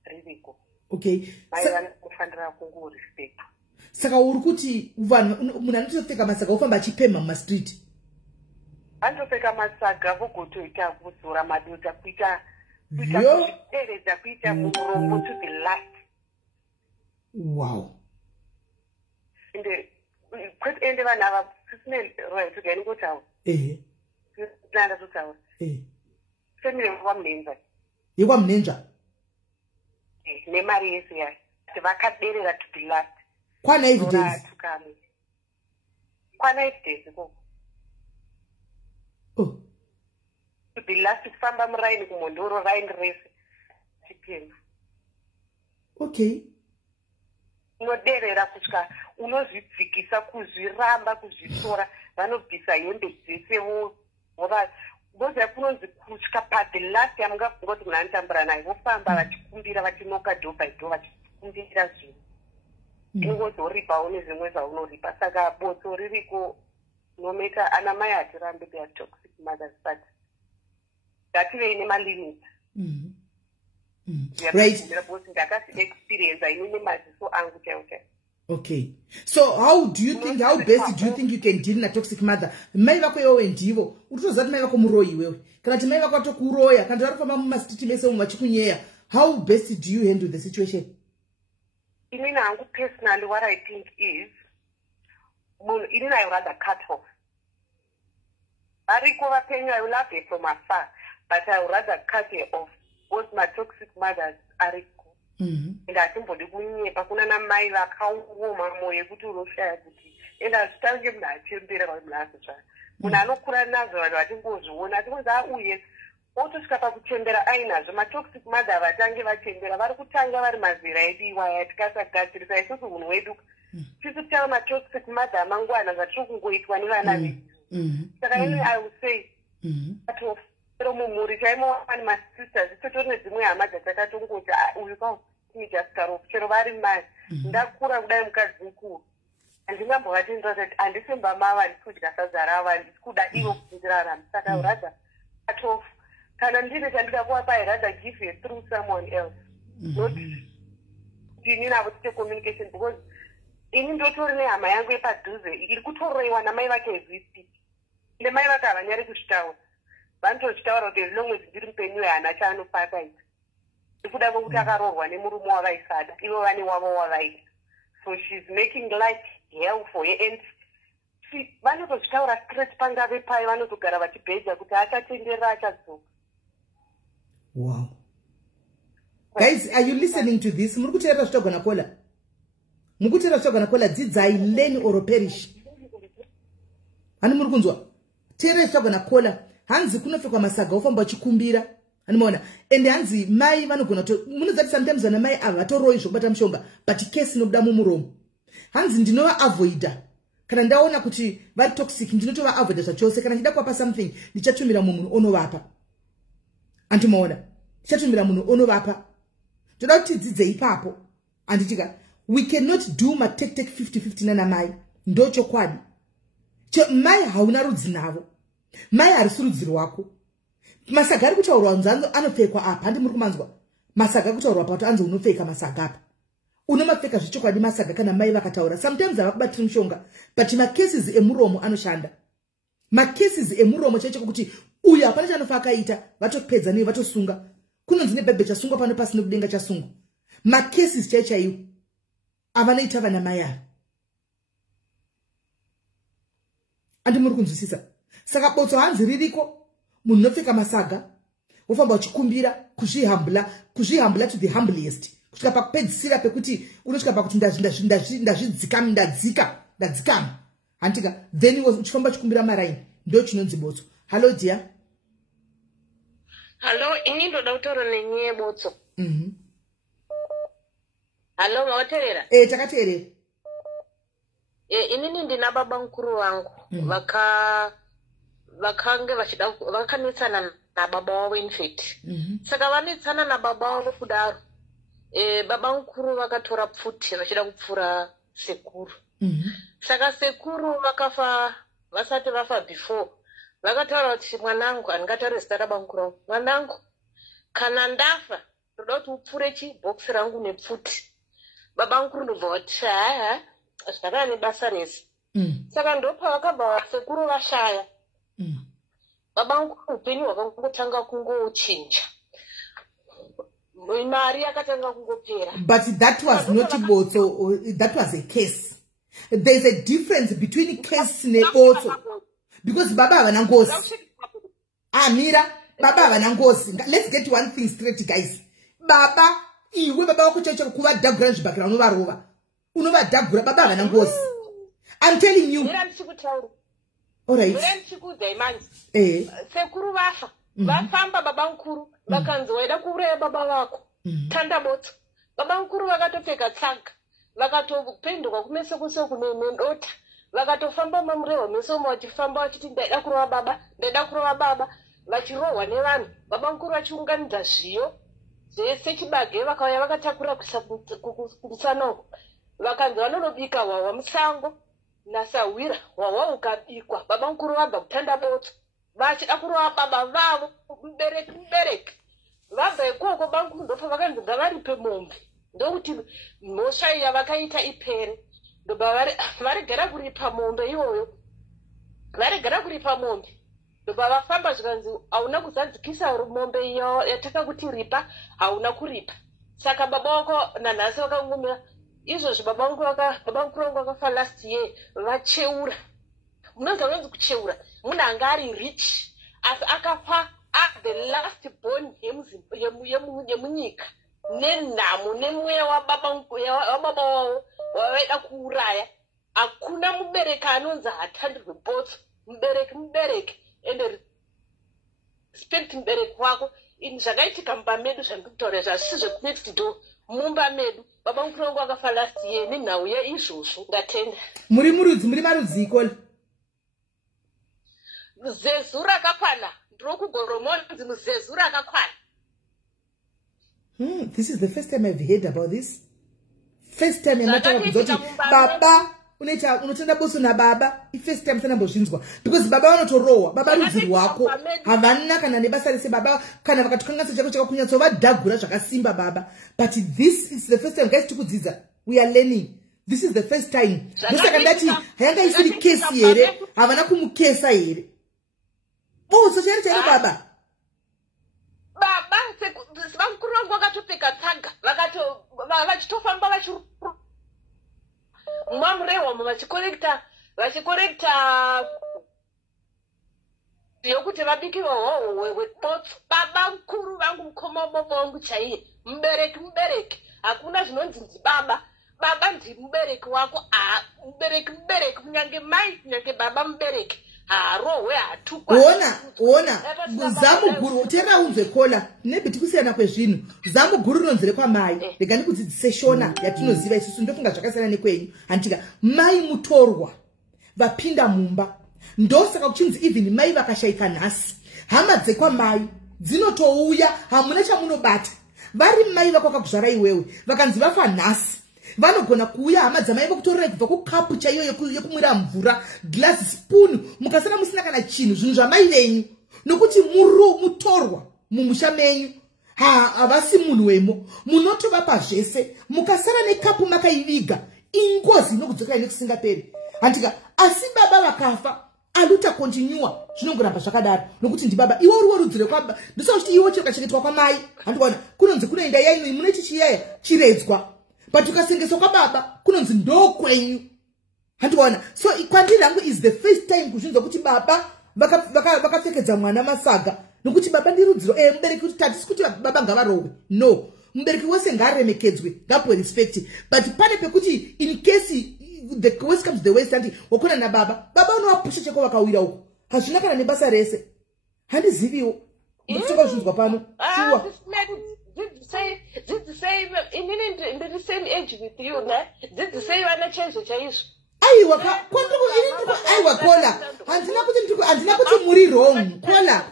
ririko. Okay. Mai vanofanira kungorespect. Saka uri kuti munhu anotopfeka masaga ofamba achipemha mumastreet. Vanotopfeka masaga vogotoita kuzora madota kuita kuzvideredza kuita muromo to the last. Wow. Ende vanhu ava sisine ngotaura. Nanda totaura. Family yekwamunenza. Yekwamunenza. Nemari yese yayo. Vakaderera to the last. Kwana evidence. Kwana evidence koko. Oh. To the last kufamba muraini kumondoro raini rese. Chipemha. Okay. Unoderera kusvika unozvidzikisa kuzviramba kuzvitora vanobvisa hembe dzese voza kunonzi kusvika padi last yamungafunga kuti munhu anotambura naye vofamba vachikumbira vachinoka do by do vachikumbira zvinhu inongozoripawo nezvimwe zvaunoripa. Saka botso ririko nometa ana mai hatirambe they are toxic mothers but ngativei nemalimits. Right. Okay. So how best do you think you can deal na toxic mother? Mai vako iwewe ndivo. Utozoza kuti mai vako muroyi iwewe. Kana kuti mai vako atokuroya, kana vari kufamba mumastreet mese umwe vachikunyeya. How best do you handle the situation? Inini hangu personally what I think is inini I would rather cut off. Variko vapenyu I will love it from afar, but I would rather cut it off. Both my toxic mothers are equal. And I think for the kunyepa kuna na mai vakaoma moyo kuti unoshaya kuti and azvitange munhu achembera kwamunhu munhu anokura nazvo vanhu vatingozviona atingonzi uye otosvika pakuchembera ainazvo. Matoxic mother havatange vachembera vari kutanga vari mazera edu iwaya tikasagadzirisa isusu munhu wedu tiri kutaura matoxic mother amangwana zvatiri kungoitwa nevana vedu. Saka ini I would say pero mumhuri chaimowani masisters itotori nedzimwe hama dzatakatongoti uyu kaunijaskarofu chero vari mai ndakura kudai mukadzi mukuru handingambovatendera kuti handisimba mava handisi kudya sadza rava handisi kuda ivo kufundirarama. Saka rather cut off. Kana ndine chandingakuwapa I rather give you through someone else not tini navo tite communication because ini ndotori nehama yangu yepadhuze iri kutoroiwa namai vake ezvipi ende mai vake havanyari kuzvitaura vanotozvitaura kuti ezilongwe ndiri mupenyu hana chaanopataita nekuda kwokuti akaroorwa nemurume wavaisada ivo vane wavo wavaita. So she's making life hell for her and vanotozvitaura straight pangave pai vanotogara vachibheja kuti achatenderera achadzoka. Wow. Guys, are you listening to this? Murikuteera zvitogona kola. Mukutera zvitogona kola dzidzai learn or perish. Hani murikunzwa? Teera zvitogona kola. Hanzi kunopfekwa masaga ofamba achikumbira. Animona. Ende hanzi mai vanogona to munozati sometimes vana mai avatoroi zvokubata mushonga but case inobuda mumuromo. Hanzi ndinova avoida. Kana ndaona kuti vari toxic ndinotova avoida zvachose kana ndida kuwapa something ndichatumira munhu onovapa. Antimaona. Ndichatumira munhu onovapa. Toda kuti dzidze ipapo. Anditika we cannot do matek 50-50 nana mai. Ndocho kwadi. Mai hauna rudzi navo. Mai harisi rudzi rwako. Masaga ari kutaurwa nzanzo anopfekwa apa handi muri kumanzwa. Masaga kutaurwa pato anzo unopfeka masaga apa. Unomapfeka zvichokwadi masaga kana mai vakataura. Sometimes avakubatira mushonga, but macases emuromo anoshanda. Macases emuromo chaicho kuti uyu hapana chanofa akaita vatopedza nei vatosunga. Kunonzi nebhebhe chasungwa pano pasina kudenga chasungwa. Macases chaichaiwo avanoita vana mai ava. Andi muri kunzwisisa. Saka Botso hanzi ririko. Munhu unopfeka masaga wofamba uchikumbira kuzvihambula to the humblest kusvika pakupedzisira pekuti unosvika pakuti ndadzikama hantika then uchifamba uchikumbira maraini ndo chinonzi Botso. Hello dear. Hello, ini ndoda kutaura nenyaya Botso. Hello, mawateerera? Takateerera. Inini ndina baba mukuru wangu vakange vakanetsana nababa wavo infact. Saka vanetsana nababa wavo kudaro. Baba mukuru vakatora pfuti vachida kupfura sekuru. Saka sekuru vakafa vasati vafa before. Vakataura kuti mwanangu andingataure zita rababa mukuru wangu. Mwanangu kana ndafa ndoda kuti upfure chibhokisi rangu nepfuti. Baba mukuru ndobva vati zvakana nebasa rese. Saka ndopa vakabva sekuru vashaya. Baba mukuru upenyu hwakangotanga kungochinja. Mari yakatanga kungopera. But that was not Botso. That was a case. There's a difference between case and Botso. Because Baba Vanangosi. Mira, Baba Vanangosi. Let's get one thing straight, guys. Baba, iwe Baba wakuchecha kuwa Dagrange background over over. Unova Dagra Baba Vanangosi. I'm telling you. All right. Sekuru vafa. Vafamba baba mukuru. Vakanzi waida kuuraya baba vako. Tanda Botso. Baba mukuru vakatopfeka tsanga. Vakatopenduka kumeso kuso kunendota. Vakatofamba mamurewa meso vachifamba vachiti ndaida kurova baba, ndaida kurova baba. Vachirohwa nevanhu. Baba mukuru vachiunganidza zviyo zvese chibage vakauya vakatakura kusanoko. Vakanzi vanonobika hwahwa musango. Nasawira hwahwa ukabikwa. Baba mukuru vabva kutanda Botso. Vachida kurova baba vavo mubereki. Vabva ikoko baba mukuru ndopa vakanzi ngavaripe mombe. Ndokuti mhosva yavakaita ipere. Ndobva varigara kuripa mombe iyoyo. Varigara kuripa mombe. Ndobva vafamba zvikanzi hauna kuzadzikisa mombe iyo yataka kuti ripa, hauna kuripa. Saka baba wako nanhasi vakangomira. Izvozvo baba mukuru wangu vakafa last year vacheura. Munonzi vanonzi kucheura. Munhu anga ari rich. Asi akafa the last born yemunyika. Nenhamo nemweya wababa wavo wavaida kuuraya. Hakuna mubereki anonzi hatandirwe Botso. Mubereki ende respect mubereki wako. Ini zvakaitika mumba medu zvandikutaura zvazvisi zvekunext door. Mumba medu baba mukuru wangu akafa last year nenhau yaizvozvo ngatenda. Muri marudzi ikoli. Muzezu rakakwana ndrokugoromonzi muzezu rakakwana. This is the first time I've heard about this. First time yamataka kuzoti baba unotenda Botso na baba. First time sana mbozvinzwa because baba vanotorohwa. Baba rudzi rwako havana kana nebasa rese baba kana vakatukanganisa chako chakakunyatso vadhagura zvakasimba baba. But this is the first time guys tikudzidza. We are learning. This is the first time. Ndosaka ndati hayanga isiri case here. Havana kumukesa here. Botso chero baba. Baba mukuru wangu vakatopfeka tsanga. Vachitofamba vachiru. Mwamurewa vachikorekta yokuti vabiki weBotso. Baba mukuru vangu mukoma baba wangu chaiye. Mubereki. Hakuna zvinonzi baba. Baba ndi mubereki wako. Mubereki. Kunyange mai, kunyange baba mubereki. Harohwe hatukwa. Ona. Zamuguru. Tera unzwe kola. Nebiti kusiyana kwezvinhu. Zamuguru rinonzere kwa mai. Rega ndikudzidzise shona yatinoziva isusu ndofunga zvakasiyana nekwenyu. Antika mai mutorwa. Vapinda mumba. Ndosaka kuchinzi even mai vakashaika nhasi. Hama dzekwa mai dzinotouya hamuna chamunobata. Vari mai vako vakakuzvara iwewe. Vakanzi vafa nhasi. vanogona kuuya hama dzamai vokutorera kubva kukapu chaiyo yekumwira mvura glass spoon mukasara musina kana chinhu zvinhu zvamai venyu nokuti mutorwa mumusha menyu havasi munhu wemo munotovapa zvese mukasara nekapu makaiviga ingozi inokudzokera nekusingaperi handika asi baba vakafa aluta kontinua zvinongoramba zvakadaro nokuti ndibaba iwe uriwo rudzi rwekwababa ndosava kuti iwo chirikachengetwa kwamai handikuona kunonzi kunoenda yainoi munoti chiyaya chiredzwa but ukasengeswa kwababa kunonzi ndokwenyu handikuona so kwandiri hangu is the first time kuzvinzwa kuti baba vakapfekedza mwana masaga nokuti baba ndirudziro mubereki kuti tatisi kuti baba ngavarohwe no mubereki wese ngaaremekedzwe ngapuwe respect but pane pekuti in case the worst comes the worst andi wakona nababa baba unovapusha cheko vakawira uko hazvina kana nebasa rese handiziviwo ndikutonga zvinzwa pano shuwa in the same age with you did the same vana chaizvo chaizvo aiwa aiwa kola handina kuti muri wrong kola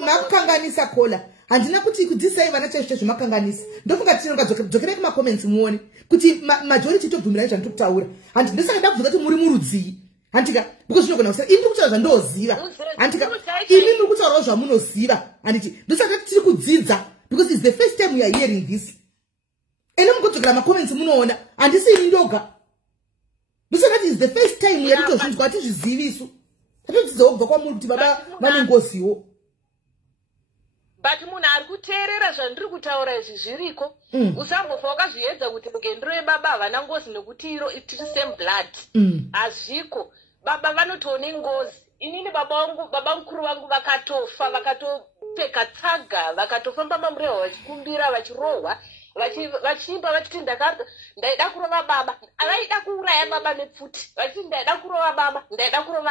makukanganisa kola handina kuti kudzisai vana chaizvo chaizvo makanganisa ndofunga tinonga dzokerai kumacomments muone kuti majority tobvumirai zvandikutaura handi ndosaka ndakubvunza kuti muri murudzii handika because zvinogona kusara ini ndikutaura zvandoziva handika ini muri kutaurawo zvamunoziva handiti ndosaka tiri kudzidza because it's the first time we are hearing this ene mukodzokera macomments munoona handisi ini ndoga ndosaka it's the first time yatitozvinzwa hatizvizivi isu tatodzidzawo kubva kwamuri kuti baba vane ngoziwo but munhu ari kuteerera zvandiri kutaura izvi zviriko usambofa wakazviedza kuti mugendero yebaba havana ngozi nekuti iro tiri same blood hazviko baba vanotoone ngozi inini baba mukuru vangu vakatofa vakatopfeka tsaga vakatofamba mamurehwa vachikumbira vachirohwa vachimba vachiti ndaida kurova baba avaida kuuraya baba nepfuti vachiti ndaida kurova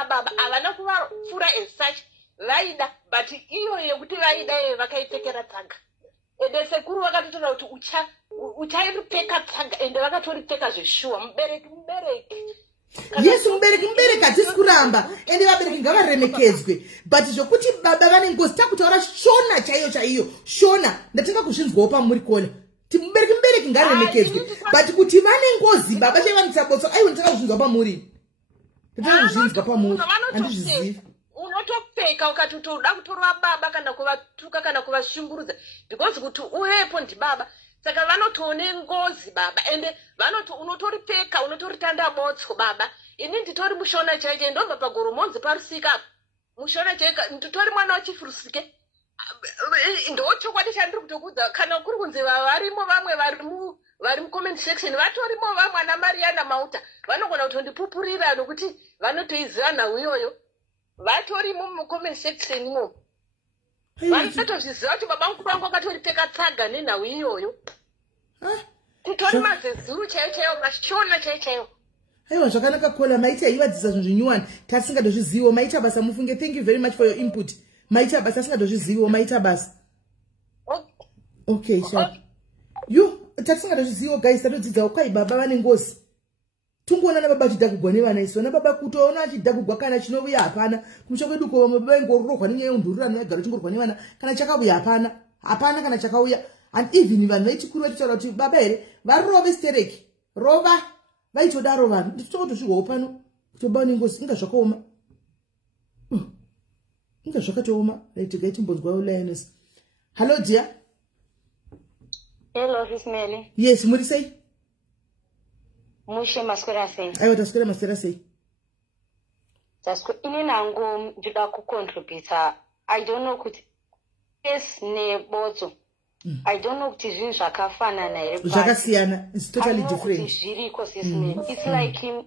baba havana kuvapfura as such vaida but iyo yekuti vaida vakaipfekera tsaga ende sekuru vakatotora kuti uchairipfeka tsaga ende vakatoripfeka zveshuwa mubereki yes mubereki hatisi kuramba ende vabereki ngavaremekedzwe but zvokuti baba vane ngozi takutaura shona chaiyo shona ndatenga kuzvinzwawo pamuri kona kuti mubereki ngaremekedzwe but kuti vane ngozi baba chaivanisa Botso aiwa nditanga kuzvinzwa pamuri ndatenga kuzvinzwa pamuri handizvizivi unotopfeka ukatotoda kutorwa baba kana kuvatuka kana kuvashungurudza because kuti uvepo ndibaba saka vanotoone ngozi baba ende unotoripfeka unotoritanda Botso baba ini nditori mushona chaiche ndobva pagoromonzi parusika mushona chaiche nditori mwana wachifurusike ndochokwadi chandiri kutokudza kana kuri kunzi varimo vamwe vari mucomment section vatorimo vamwe ana Mariana Mauta vanogona kutondipupurira nokuti vanotoiziva nhau iyoyo vatorimo mucomment section imo vanotozviziva kuti baba mukuru vangu akatoripfeka tsaga nenhau iyoyo titori mazezuru chaiyo mashona chaiyo aiwa zvakanaka kola maita aivadzisa zvinhu zvinyuwani tasingadozviziviwo maita basa mufunge thank you very much for your input maita basa tasingadozviziviwo maita basa okay sharp tasingadozviziviwo guys tatodzidzawo kwai baba vane ngozi tungoona nababa achidhagugwa nevana isu vana baba kutoona achidhagugwa kana chinovuya hapana kumusha kwedu ko vamwe baba ingororwa nenyaya yeundururano yagara chingorwa nevana kana chakavuya hapana kana chakauya and even vanhu vaichikuru vachitaura kuti baba here varove stereki rova vaitodaro vanhu nditotosvigwawo pano kuti baba vane ngozi inga zvakaoma inga zvakatooma raitigai timbonzwawo lioness hello dear hello SIS MELLY yes muri sei mushe maswera sei aiwa taswera maswera sei ini nangu ndida kucontribute I don't know kuti yes neBotso I don't know kuti zvinhu zvakafanana here zvakasiyana it's totally different zviriko SIS MELLY it's like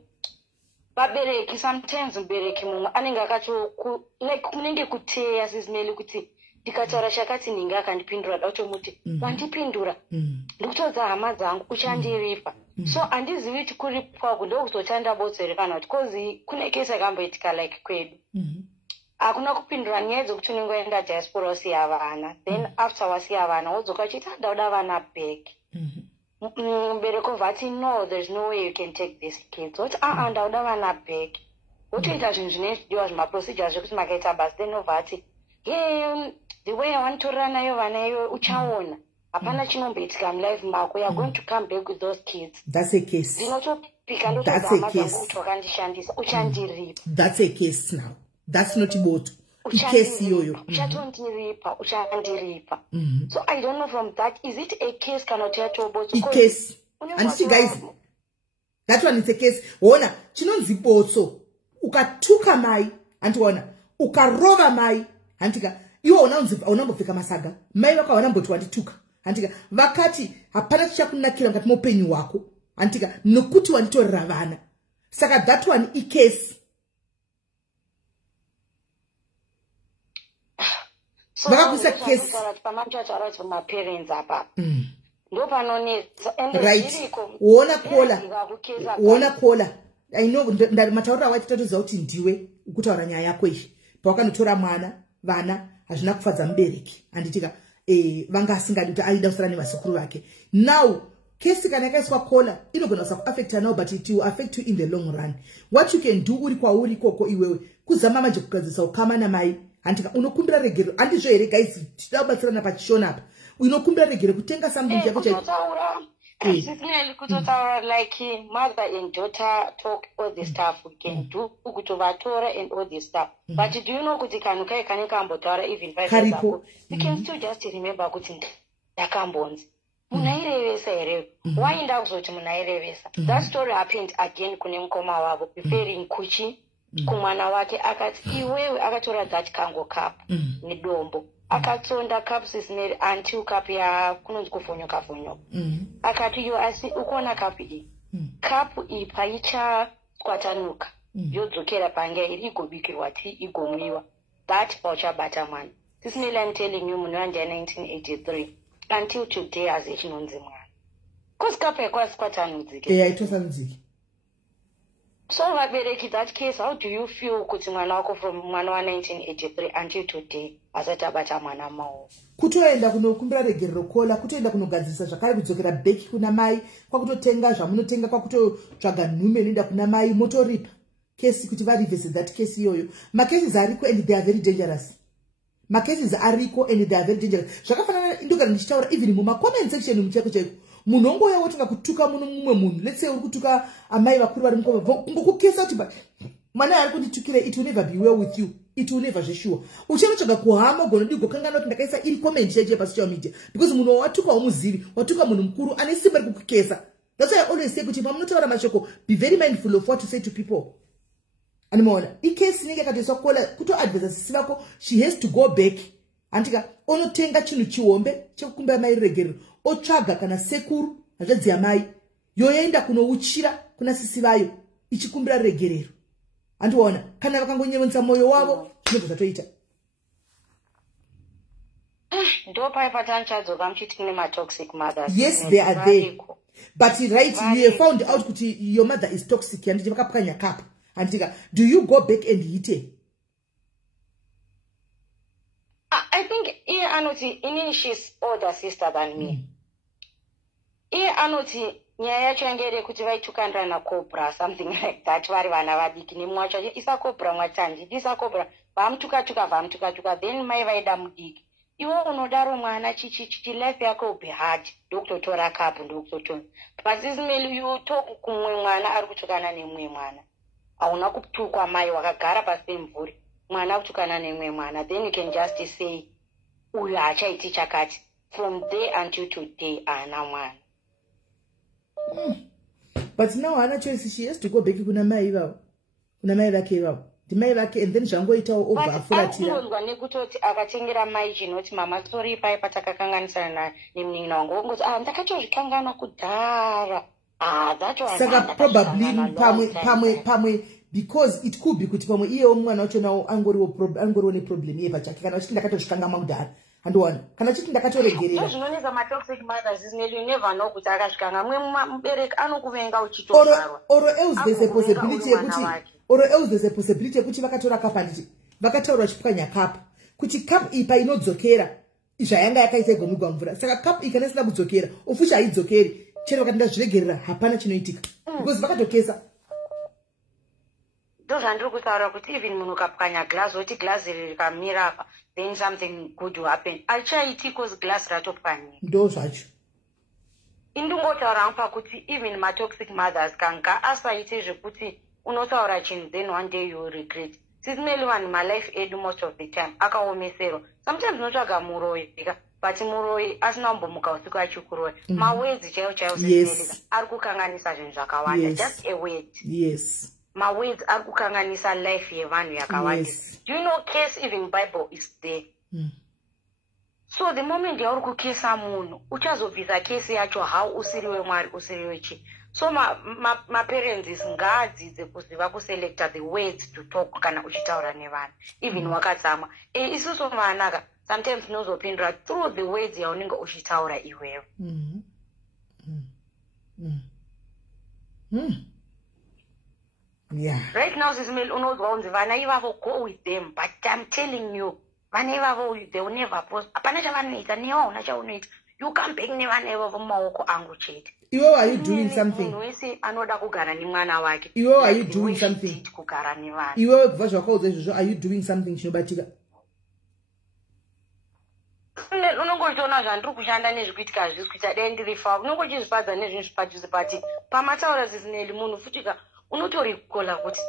vabereki sometimes mubereki mumwe anenge akato like kunenge kuteya SIS MELLY kuti ndikataura chakati ninge akandipindura dautomuti wandipindura ndikutodza hama dzangu uchandiripa so handizivi kuti kuripa uku ndokuzotanda Botso here kana kuti kozi kune kesi yakamboitika like kwedu hakuna kupindura nyaya dzokuti unengoenda diaspora usiya vana then after wasiya vana wodzoka uchiti ndauda vana back mubereki vati no there's no way you can take this kids woti ndauda vana back wotoita zvinhu zvinezvidiwa zvimaprocedure zvekuti makaita basi then ovati the way I want to run nayo vana iwe uchaona hapana chinomboitika mulife mako. You're going to come back with those kids. That's a case. Ndinotopika That's a case. kuti wakandishandisa uchandiripa. That's a case now. That's not Botso. Case yoyo. Uchatondiripa, uchandiripa. So I don't know from that, is it a case cannot hear to Botso? A case. And see guys, that one is a case. Ona, chinonzi Botso. Ukatuka mai, antiwana. Ukarova mai, antika. Iwo unambofika masaga. Mai waka wanambotu wandituka. Antika. Vakati, hapana chakunakila ngati mopenyu wako. Antika. Nukuti wandito ravana. Saka that one is case. So, case. Right. Wona kola. I know that mataura waitatu zauti ndiwe ukutaura nyaya yako ishi. Pawakanotora mwana, vana, hazvina kufadza mubereki. Anditika vanga asingadi kuti alida kusara nevasukuru vake. Now, case kana yakaiswa kola inogona kusakuaffecta now, but it will affect you in the long run. What you can do uri kwauri koko iwewe kuzama manje kugadzisa ukama namai. Antika unokumbira regero andizvo here guys tidabatsirana pachishona apa unokumbira regero kutenga something chako kutotaura like mother and daughter talk all the stuff we can do kutovatora and all the stuff but do you know kuti kanu kai kaneka ambotaura even 5 years ago you can still just remember kuti ndakambonzi munairevesa here why ndakuzoti munairevesa that story happened again kune mukoma wavo preferring Chii kumwana wake akati iwewe akatora that kango cup nedombo akatsonda cup SIS MELLY until cup ya kunonzi kufonyoka akati yo asi ukona cup iyi cup iyi paicha kwatanuka yodzokera pange ririko bikirwa ti igomwiwa that paucha batamani SIS MELLY I'm telling you munwanda 1983 until today as chinonzi mwana cause cup yakwasi kwatanudzike itosanzike. So, Vabereki, that case, how do you feel kuti mwana wako from mwana wa 1983 until today asatabata mwana mao? Kutoenda kunokumbira regerero kola, kutoenda kunogadzisa zvakare kudzokera back kuna mai, kwa kutotenga zvamunotenga, kwa kutotsvaga nhume inoenda kuna mai, motoripa. Case kuti varivese that case yoyo. Macases ariko and they are very dangerous. Macases ariko and they are very dangerous. Zvakafanana ndogara ndichitaura even muma comment section muchako chaiko. Munongo ya wotunga kutuka mumwe munhu. Let's say uri kutuka amai vakuru vari mukoma. Ngokukesa kuti mwana ari kunditukira, it will never be well with you. It will never be sure. Uchanotsvaga kuhama gono digokangana kuti ndakaisa iri comment yaje pa social media because munhu watuka umuzivi, watuka munhu mukuru ane simba rekukukesa. That's why I always say kuti pamunotaura mashoko be very mindful of what to say to people. Animona, case ninge katoiswa kola kuto advise sisi vako, she has to go back. Antika onotenga chinhu chiombe chekukumbira mai regero. Otsvaga kana sekuru hazvadzi yamai yoenda kunouchira kuna sisi vayo ichikumbira regerero. Andiona kana vakangonyevenza moyo wavo zvinobva zvatoita. Ndo paipatanchadzoka muchiti kune matoxic mothers. Yes, they are there. But right, you have found out kuti your mother is toxic and vakapwanya kapa. Antika, do you go back and hit her? I think Anoti, she's older sister than me. Anoti, nyaya changere kuti vaitukandana na cobra, something like that. Vari vana vadiki ni mwacha isa cobra mwatandi, isa cobra vamtuka then mai vaida mudiki. Iwo unodaro mwana chichi life yako be hard. Dr. Tora Kapu Dr. Tora. But SIS MELLY you talk kumwe mwana ari kutukana nemwe mwana. Auna kutukwa mai wakagara pasi mvuri. Mwana kutukana nemwe mwana. Then you can just say uyu achaiti chakati. From there until today ana mwana. But now Anna choice she has to go back kuna mai vavo. Kuna mai vake vavo. Mai vake and then zvangoitawo over afuratira. But unozwa nekutoti akatengera mai chinoti mama sorry pai patakakanganisana nemunina wangu. Ngozi ndakatozvikangana kudhara. That was saka probably pamwe because it could be kuti pamwe iye mwana wacho nawo angoriwo ne problem ye pachake kana chiti ndakatozvikangama kudhara. Andiwana kana chiti ndakatoregerera zvinoneka ma toxic mothers SIS MELLY you never know kuti akazvikanga mwe mubereki anokuvenga uchitovarwa oro else there's a possibility yekuti vakatora kapa nditi vakataura chipwanya kapa kuti cup ipa inodzokera zvayanga yakaita igomigwa mvura saka cup ikanasina kudzokera ofushi haidzokeri chero vakati ndazviregerera hapana chinoitika because vakatokesa ndozvandiri kutaura kuti even munhu ukapwanya glass woti glass iri rikamira apa then something good will happen achaiti cause glass ratopwanyika ndo zvacho indingotaura hangu pakuti even matoxic mothers kanga asaite zvekuti unotaura chinhu then one day you will regret sizimeli vanhu malife edu most of the time akaomeserwa sometimes unotsvaga muroyi but muroyi asina kumbomuka usiku achikuroya mawedzi chaiwo sizimeli ari kukanganisa zvinhu zvakawanda just a word mawedzi ari kukanganisa life yevanhu yakawanda do you know case even bible is there so the moment yauri kukesa munhu uchazobvisa kesi yacho how usiri wemwari usiri wechi so maparents ngaadzidze kuziva kuselecta the words to talk kana uchitaura nevanhu even wakadzama isusu maanaka sometimes tinozopindura through the words yaunenge uchitaura iwewe right now sizimeli unozwa unzi vana ivavo go with them but I'm telling you vana ivavo they will never post hapana chavanoita newa hauna chaunoita you come back nevana ivavo mumaoko angu chete iwewe are you doing something munhu wese anoda kugara nemwana wake iwewe are you doing something kugara nevanhu iwewe kubva zvakaudza izvozvo are you doing something chinobatika unongochiona zvandiri kushanda nezvikuitika hazvisi kuita dai ndirifa unongochizvipadza nezvinhu zvipadhuze pati pamataura zisineli munhu futika unotorikola kuti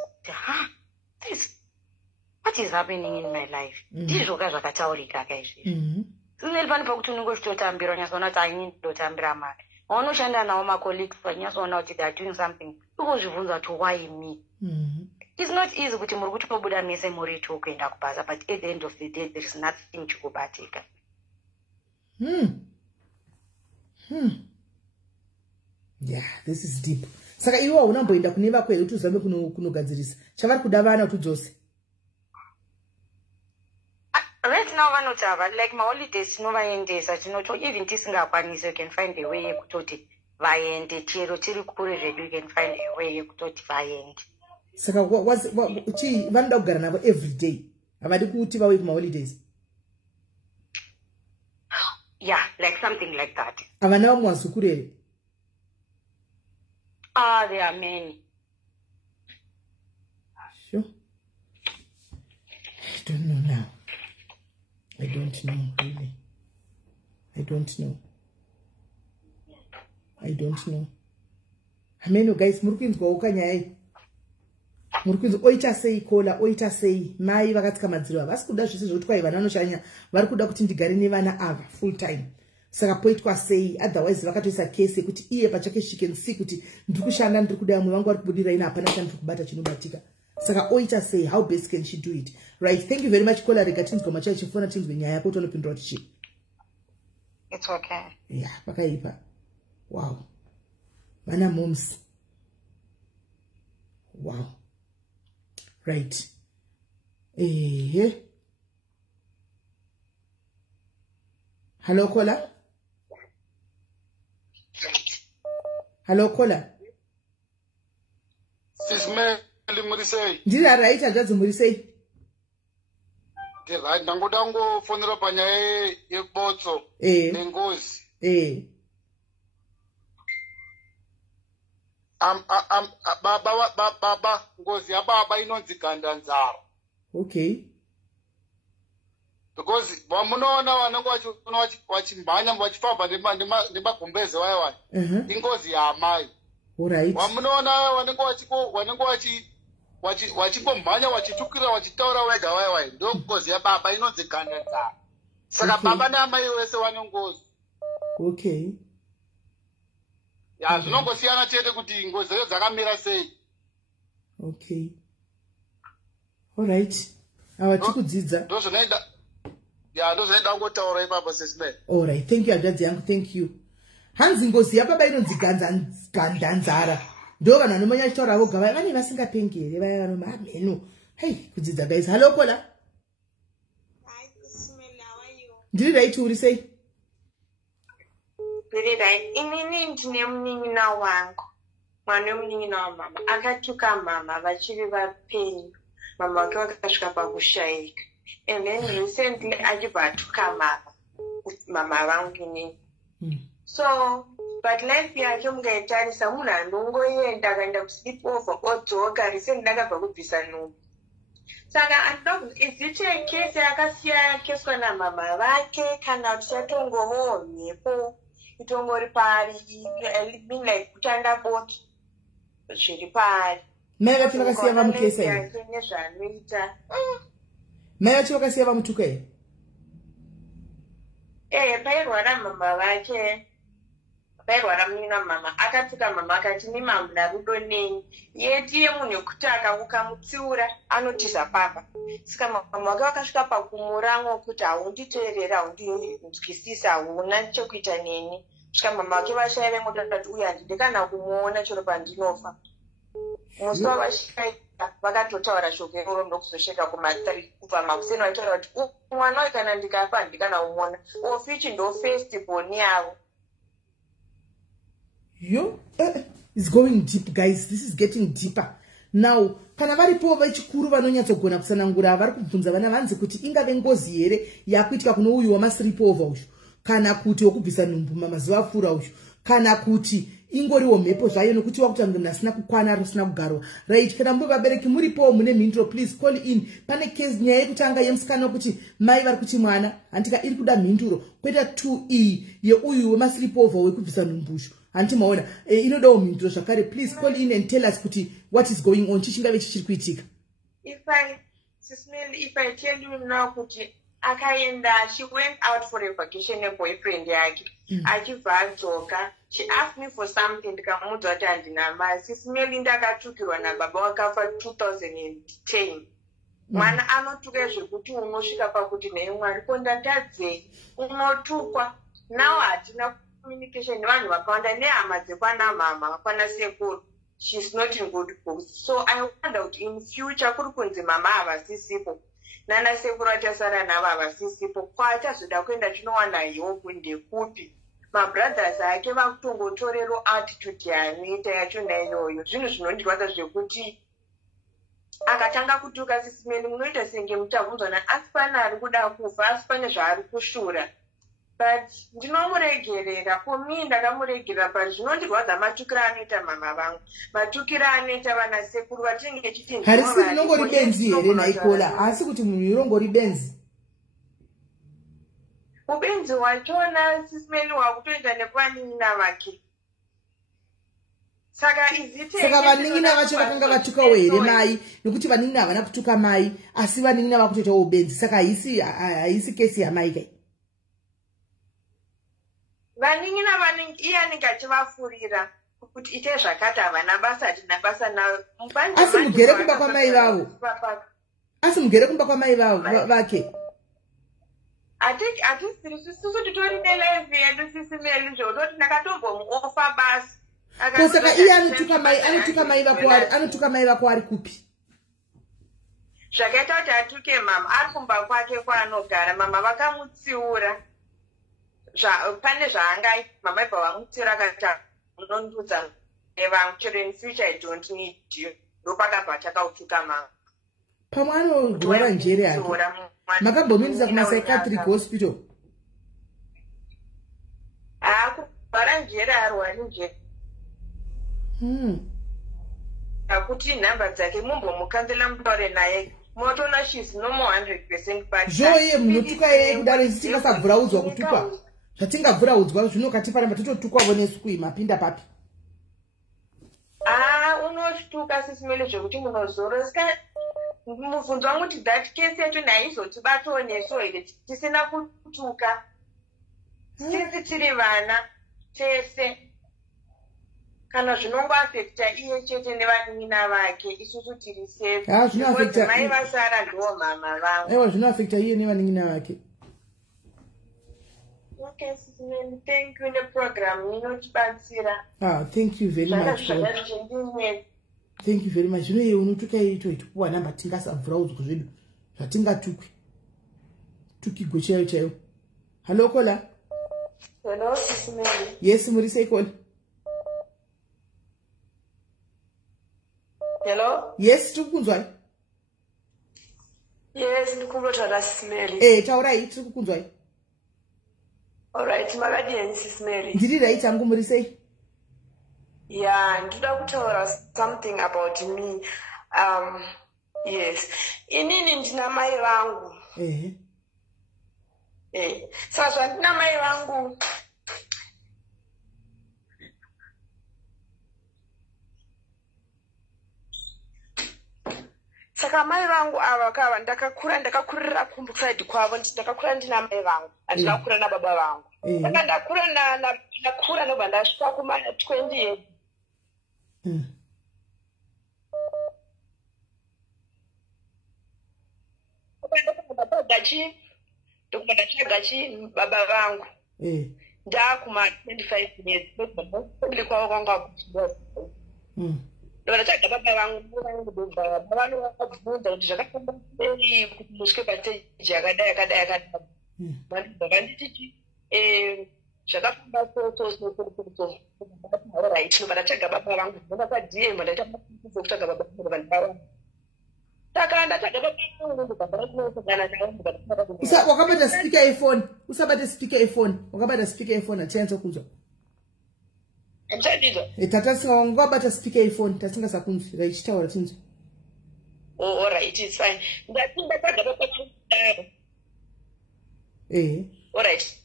what is happening in my life ndizvo ka zvakataurika kaizvizvi zisineli pane pakuti unenge uchitotambira unyasoona kuti haini ndotambira mari waunoshanda nawo macolleagues vanyasoona kuti they are doing something ukuzvibvunza to why me it's not easy kuti muri kutobuda mese muri tu kuenda kubasa but at the end of the day there is nothing chikubatika yeah this is deep saka iwe unamboenda kune vako here kuti uzame kunogadzirisa chavari kuda vana kuti udzose right now vanotava like maholidays tinovaendesa tinoto even tisingakwanisi you can find a way yekutoti vaende chero tiri kure zvedu you can find a way yekutoti vaende saka Chii vanoda kugara navo every day havadi kuti vauye kumaholidays yeah like something like that havana vamwe wazukuru here there are many sure I don't know now I don't know really I don't know hameno guys muri kuinzwa ukanyai muri kuinzwa oita sei kola oita sei mai vakati kamadziro havasi kuda zvese zvokuti kwai vana vanoshanya vari kuda kuti ndigare nevana ava full time saka poitwa sei otherwise vakatoisa kesi yekuti iye pachake she can see kuti ndiri kushanda ndiri kuda vamwe vangu vari kubudira ina hapana chandiri kubata chinobatika saka oita sei how best can she do it right thank you very much kola rega tinzwa machai chifona tinzwe nyaya yako kuti unopindura kuti Chii it's okay yeah pakaipa wow vana moms wow right hello kola SIS MELLY muri sei ndiri right hanzvadzi muri sei right ndangoda kungofonera panyaya yebotso nengozi baba ngozi yababa inonzi gandanzara okay because vamunoona vanenge vachimhanya vachifamba nemagumbeze waya ingozi yaamai vamunoona vanenge vachingomhanya vachitukira vachitaura wega waya ndo ngozi yababa inonzi gandanzara saka baba neamai wese vane ngozi okay ya zvinongosiyana chete kuti ngozi dzeyo dzakamira sei okay alright ava tikudzidza ndozvinoenda kungotaura ipapo SIS MELLY alright thank you hanzvadzi yangu thank you hanzi ngozi yababa inonzi gandanzara ndo vanhu vanomanya achitaura voga vaya vane vasingapengi here vaya vanomamheno hei kudzidza guys hallo kola ndiri right uri sei inini ndine munin'ina wangu mwana wemunin'ina wamama akatuka mama vachiri vapenyu mama wake vakasvika pakushayika and then recently achibva atuka mama vangu inini so but life yake mungaitarisa munhu anongoenda akaenda kusleep over odzoka riseni ndakabva kubvisa nhumbu. Saka handinoziite kesi yakasiya keswa namama vake kana kuti chatongovawo mhepo itongori pari like kutanda botso zviri pari. Mai vacho vakasiya vamukesa here? Nezvaanoita. Mai vacho vakasiya vamutuka here? Pairwara mama vake, pairwara munina mama, akatuka mama akati ni mambo narudo neni. Yetiye munhu wekutaka ukamutsiura anotiza papa. Saka mama wake wakasvika pakumuramwa kuti haunditeerera, haundinzwisisa, hauna chekuita neni. Saka mama wake vashaya vemutati uya handidi kana kumuona chero pandinofa. Musi wavashaika vakatotaura shoko iroro ndokuzosheka kumatari kubva makuseni vaitaura kuti mwana wayo kana ndikafa handidi kana kumuona. Ofichi ndo festival yavo. Yo, it's going deep, guys. This is getting deeper. Now, kana varipo vechikuru vanonyatsogona kusanangura vari kubvunza vana vanzi kuti ingave ngozi here yakuitika kuno uyu wamasleep over uyu, kana kuti wokubvisa nhumbu mamazuva apfuura uyu, kana kuti ingoriwo mhepo zvayo nokuti wakutanga munhu asina kukwana rusina kugarwa. Right, kana mbo vabereki muripo mune mhinduro, please call in. Pane case nyaya yekutanga yemusikana wekuti mai vari kuti mwana handika iri kuda mhinduro, kwoita 2e yeuyu wemasleep over wekubvisa nhumbu uyu. Antimaona inodawo mhinduro zvakare. Please call in and tell us kuti what is going on, chichingave chichiri kuitika. If I tell you now kuti akaenda, she went out for a vacation neboyfriend yake, achibva adzoka, she asked me for something, ndikamuudza kuti handina mari. Sisi Melly ndakatukirwa nababa wakafa 2010. Mwana anotuka zvekuti unosvika pakuti nei Mwari ko ndatadzei, unotukwa. Now hatina communication nevanhu vakawanda, nehama dzekwana mama kwana sekuru. She's not in good books. So I wonder kuti in future kuri kunzi mama havasisipo nana sekuru achasara navo havasisipo, kwachazoda kuenda tinowana hope ndekupi. Mabrothers ake vakutongotorero attitude yaanoita yachona iyoyo. Zvinhu zvinondirwadza zvekuti akatanga kutuka Sisi Melly munoita senge muchabvunzana asi pane ari kuda kufa, asi pane zvaari kushura. But ndinomuregerera, for me ndakamuregerera, but zvinondirwadza matukiro anoita mama vangu, matukiro anoita vana sekuru vatinge chiti harisi rinongori benzi here naikola, asi kuti munhu irongori benzi. Ubenzi wachona Sisi Melly wakutoenda nepanina vake. Saka vaningina vacho vakanga vatukawo here mai, nokuti vaningina havana kutuka mai, asi vaningina vakutoitawo ubenzi. Saka haisi kesi yamai kai. Vaningina iye anenge achivafurira kuti ite zvakati havana basa, hatina basa navo. Asi mugere kumba kwamai vavo. Asi mugere kumba kwamai vake. Hatisisu titori nelive yedu Sisi Melly zvototi ndakatombomuofa basi. Saka iye anotuka mai vako ari kupi? Zvakaita kuti atuke mama ari kumba kwake kwaanogara, mama vakamutsiura. Pane zvaangaita mama ibva vamutsiura akati unondudza nevangu, chero in future I don't need you. Ndopakabva takautuka mama. Pamwe anorwara njere yake. Makambomindisa kuma-psychiatric hospital? Kurwara njere arwari njere. Akuti nhamba dzake mumbomukanzela mutaure naye. Motona she's normal 100%, but zvoye munotuka yeye kudaro isi tingasabvuraudzwa kutukwa. Zvatingabvuraudzwa zvino kati paramba tototukwawo nesukui mapinda papi. Unotuka Sisi Melly zvekuti munozoro. Saka mubvunzo wangu kuti that case yetu naizotibatawo neso here tisina kutuka. Sisi tiri vana tese. Kana zvinongoafekta iye chete nevanina vake, isusu tiri safe. Zvinoafekta mai vasara ndiwo mama vangu. Ewa, zvinoafekta iye nevanina vake. Okay, Sisi Melly, thank you neprogram inotibatsira. Thank you very much. Thank you very much. Zvino iye unotuka iye itokuwa namba tingasabvuraudzwa zvedu zvatingatukwe. Tukigwe chaiyo chaiyo. Hello kola. Hello Sisi Melly. Yes, muri sei kola? Hello? Yes, tikukunzwai. Yes, ndikumbotara Sisi Melly. Taurai, tikukunzwai. Alright, makadini Sis Mary. Ndiri right angu muri sei? Yeah, ndoda kutaura something about me. Yes. Inini ndina mai vangu. Sasa ndina mai vangu. Saka mai vangu ava kava ndakakurira kumbusaidi kwavo ndakakura ndina mai vangu andinakura na baba vangu. Saka ndakura nobva ndasvika kuma 20 years. Ndokumada chagachi baba vangu. Ndakuma 25 years. Ndikwawo kwanga kuchibasa. Ndokumada chaga baba vangu vanobvunza kuti zvakafamba sei kuti musvike pateji yakadai. Ndakanditi zvakafamba so. Alright, ndokumada chaga baba vangu. Ndakadiem ndaita mafuzo kuchaga baba vangu. Wakabata speaker iPhone. Usabata speaker iPhone. Wakabata speaker iPhone achanza kunzwa. Tatasinga wangabata speaker iPhone. Tasinga sakunzwa. Raichitaura tinzwa. Oh, alright, it's fine. Ndatinda chaga baba vangu. Alright.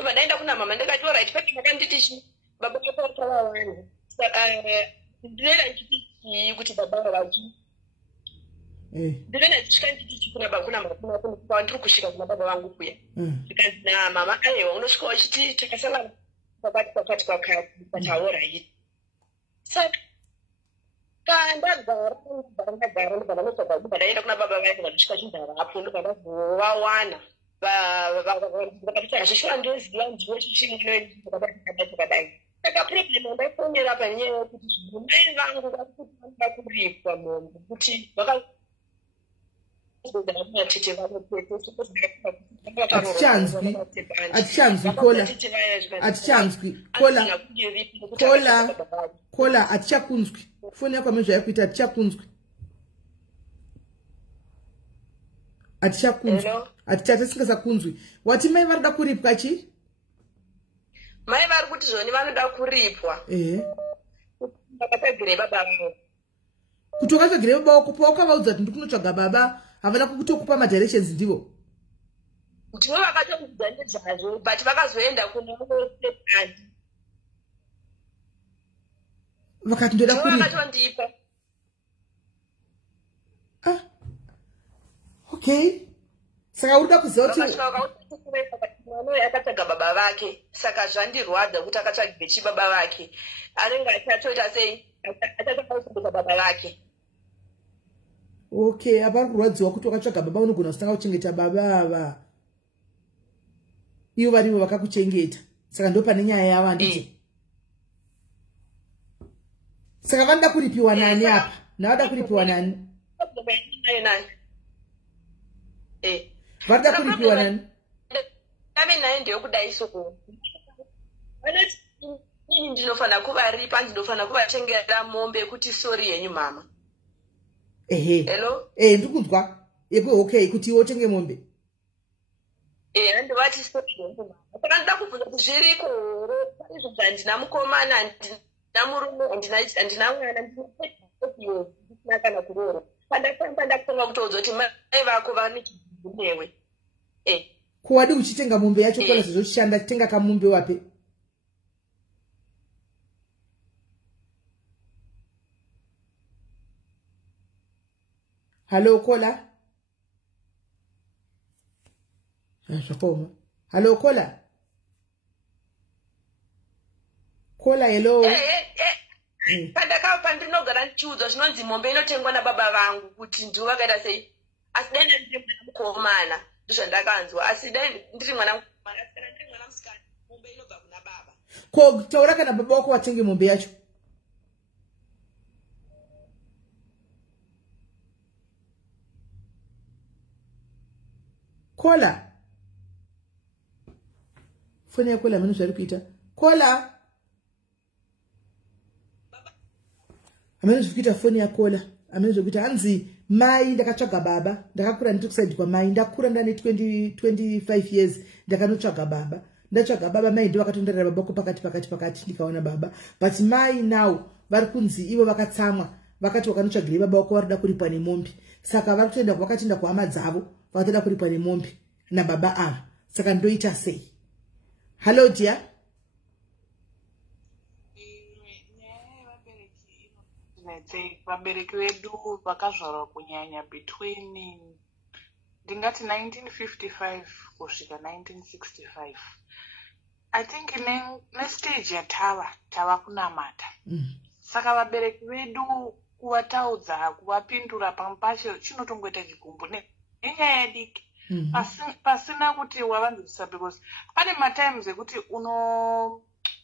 Ndaenda kuna mama ndakati alright pati makanditi baba vako vawani. Ndinenda chiti kuti baba vaki. Ndinenda chikanditi kuna baba kuna mama kuna ndiri kusvika kuna baba vangu kuya. Ndikanzi na mama aiwa unosvika uchiti takasangana pakati pataura hii. Saka ndagara ndaenda kuna baba vangu ndasvika chindarapo ndokavawana. Vakati hazvishuwa ndoziva ndiwo chichingai. Saka problem ndaifonera panyaya yokuti mai vangu varikuda kuripwa mombe kuti Kola atichakunzwi. Foni yako amezva yakuita atichakunzwi. Atichakunzwi. Wati mai varikuda kuripwa chi? Mai vari kuti zvoni vanoda kuripwa. Vakatagire baba vangu. Kuti wakatagire baba wako pawakavaudza kuti ndikunotsvaga baba havana kukutokupa madirections ndivo. Ndivo vakatoudza nezvazvo but vakazoenda kuna vanosepanti. Vakati ndoda kuripa. Vakatondipa. Okay. Saka urida kuziva kuti akataga baba vake. Saka zvandirwadza kuti akataga baba vake. Anenge achatoita sei achataga baba vake. Okay, apari kurwadziwa kuti wakatsvaga baba unogona kutanga kuchengeta baba ava. Ivo varivo vakakuchengeta. Saka ndo pane nyaya yavo handiti. Saka vanoda kuripiwa nani apa? Navada kuripiwa nani? Vanoda kuripiwa nani? Nami naye ndiyokudai soko. Ini ndinofana kuvaripa, ndinofana kuvachengera mombe kuti sorry yenyu mama. Hello? Ndikunzwa. Okay, kuti iwe utenge mombe. Ndivati sorry yenyu mama. Saka ndida kubvunza kuti zviriko izvo zvandina mukomana, handina murume, handina mwana, ndina kana kuroora. Pandafamba ndakutanga kutaudzwa kuti mai vako vane chidzidzo newe. Kuwadi uchitenga mombe yacho kola zvizoshanda tenga kamombe wape. Hello kola. Zvakoma. Hello kola. Kola hello. Pandinogara ndichiudzwa zvinonzi mombe inotengwa nababa vangu kuti ndiwo vakaita sei. Asi dai ndiri mwana mukomana ndizvandakanzwa. Asi dai ndiri mwana mukomana kana ndiri mwana musikana mombe inobva kuna baba. Ko taura kana baba wako watenge mombe yacho. Kola. Foni ya kola manu zviri kuita. Kola. Amene zvikuita foni ya kola. Amene zvikuita hanzi mai ndakatsvaga baba ndakakura ndiri kusaidi kwamai ndakura ndane 25 years ndakanotsvaga baba ndatsvaga baba mai ndo vakatondarira baba pakati ndikaona baba but mai now vari kunzi ivo vakatsamwa vakati wakanotsvagirei baba wako varida kuripwa nemombe saka vari kutoenda vakatoenda kuhama dzavo vakatoda kuripwa nemombe nababa ava saka ndoita sei? Hello dear. Vabereki vedu vakazvarwa kunyanya between ndingati 1955 kusvika 1965. I think nestage yatava kunamata. Saka vabereki vedu kuvataudza kuvapindura pamwe pacho chinotongoita chigumbu nenyaya yadiki. Pasina kuti wavanzisa because pane matimes ekuti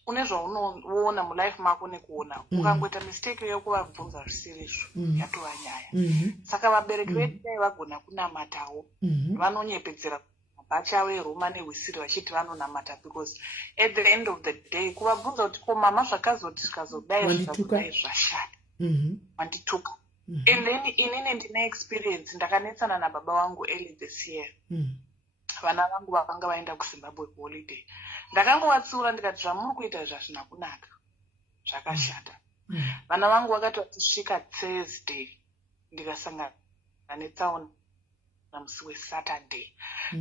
une zvaunoona mulife mako nekuona ukangoita mistake yokuvabvunza zvisirizvo yatova nyaya. Saka vabereki vedu dai vagona kunamatawo vanonyepedzera mabhachi avo eroma nehwisiri vachiti vanonamata because at the end of the day kuvabvunza kuti ko mama zvakazoti zvikazodai zvikazodai zvashata wandituka. And then inini ndine experience ndakanetsana nababa wangu early this year. Vana vangu vakanga vaenda kuZimbabwe kuholiday. Ndakangovatsiura ndikati zvamuri kuita izvi hazvina kunaka. Zvakashata. Vana vangu vakati vatisvika Thursday ndikasangana netsaona musi weSaturday.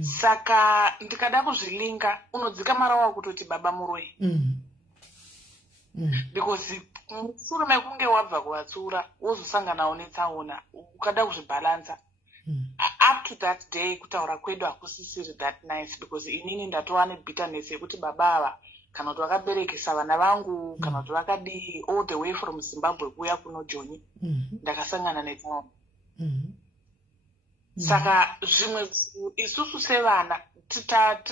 Saka ndikada kuzvilinga unodzika mara wako kutoti baba muroi. Because mushure mekunge wabva kuvatsiura wozosanganawo netsaona ukada kuzvibalansa. Up to that day kutaura kwedu hakusisiri that nice because inini ndatova nebitterness yekuti baba ava kana kuti vakaberekesa vana vangu kana kuti vakadii all the way from Zimbabwe kuuya kuno Joni ndakasangana netsaona. Saka zvimwe isusu sevana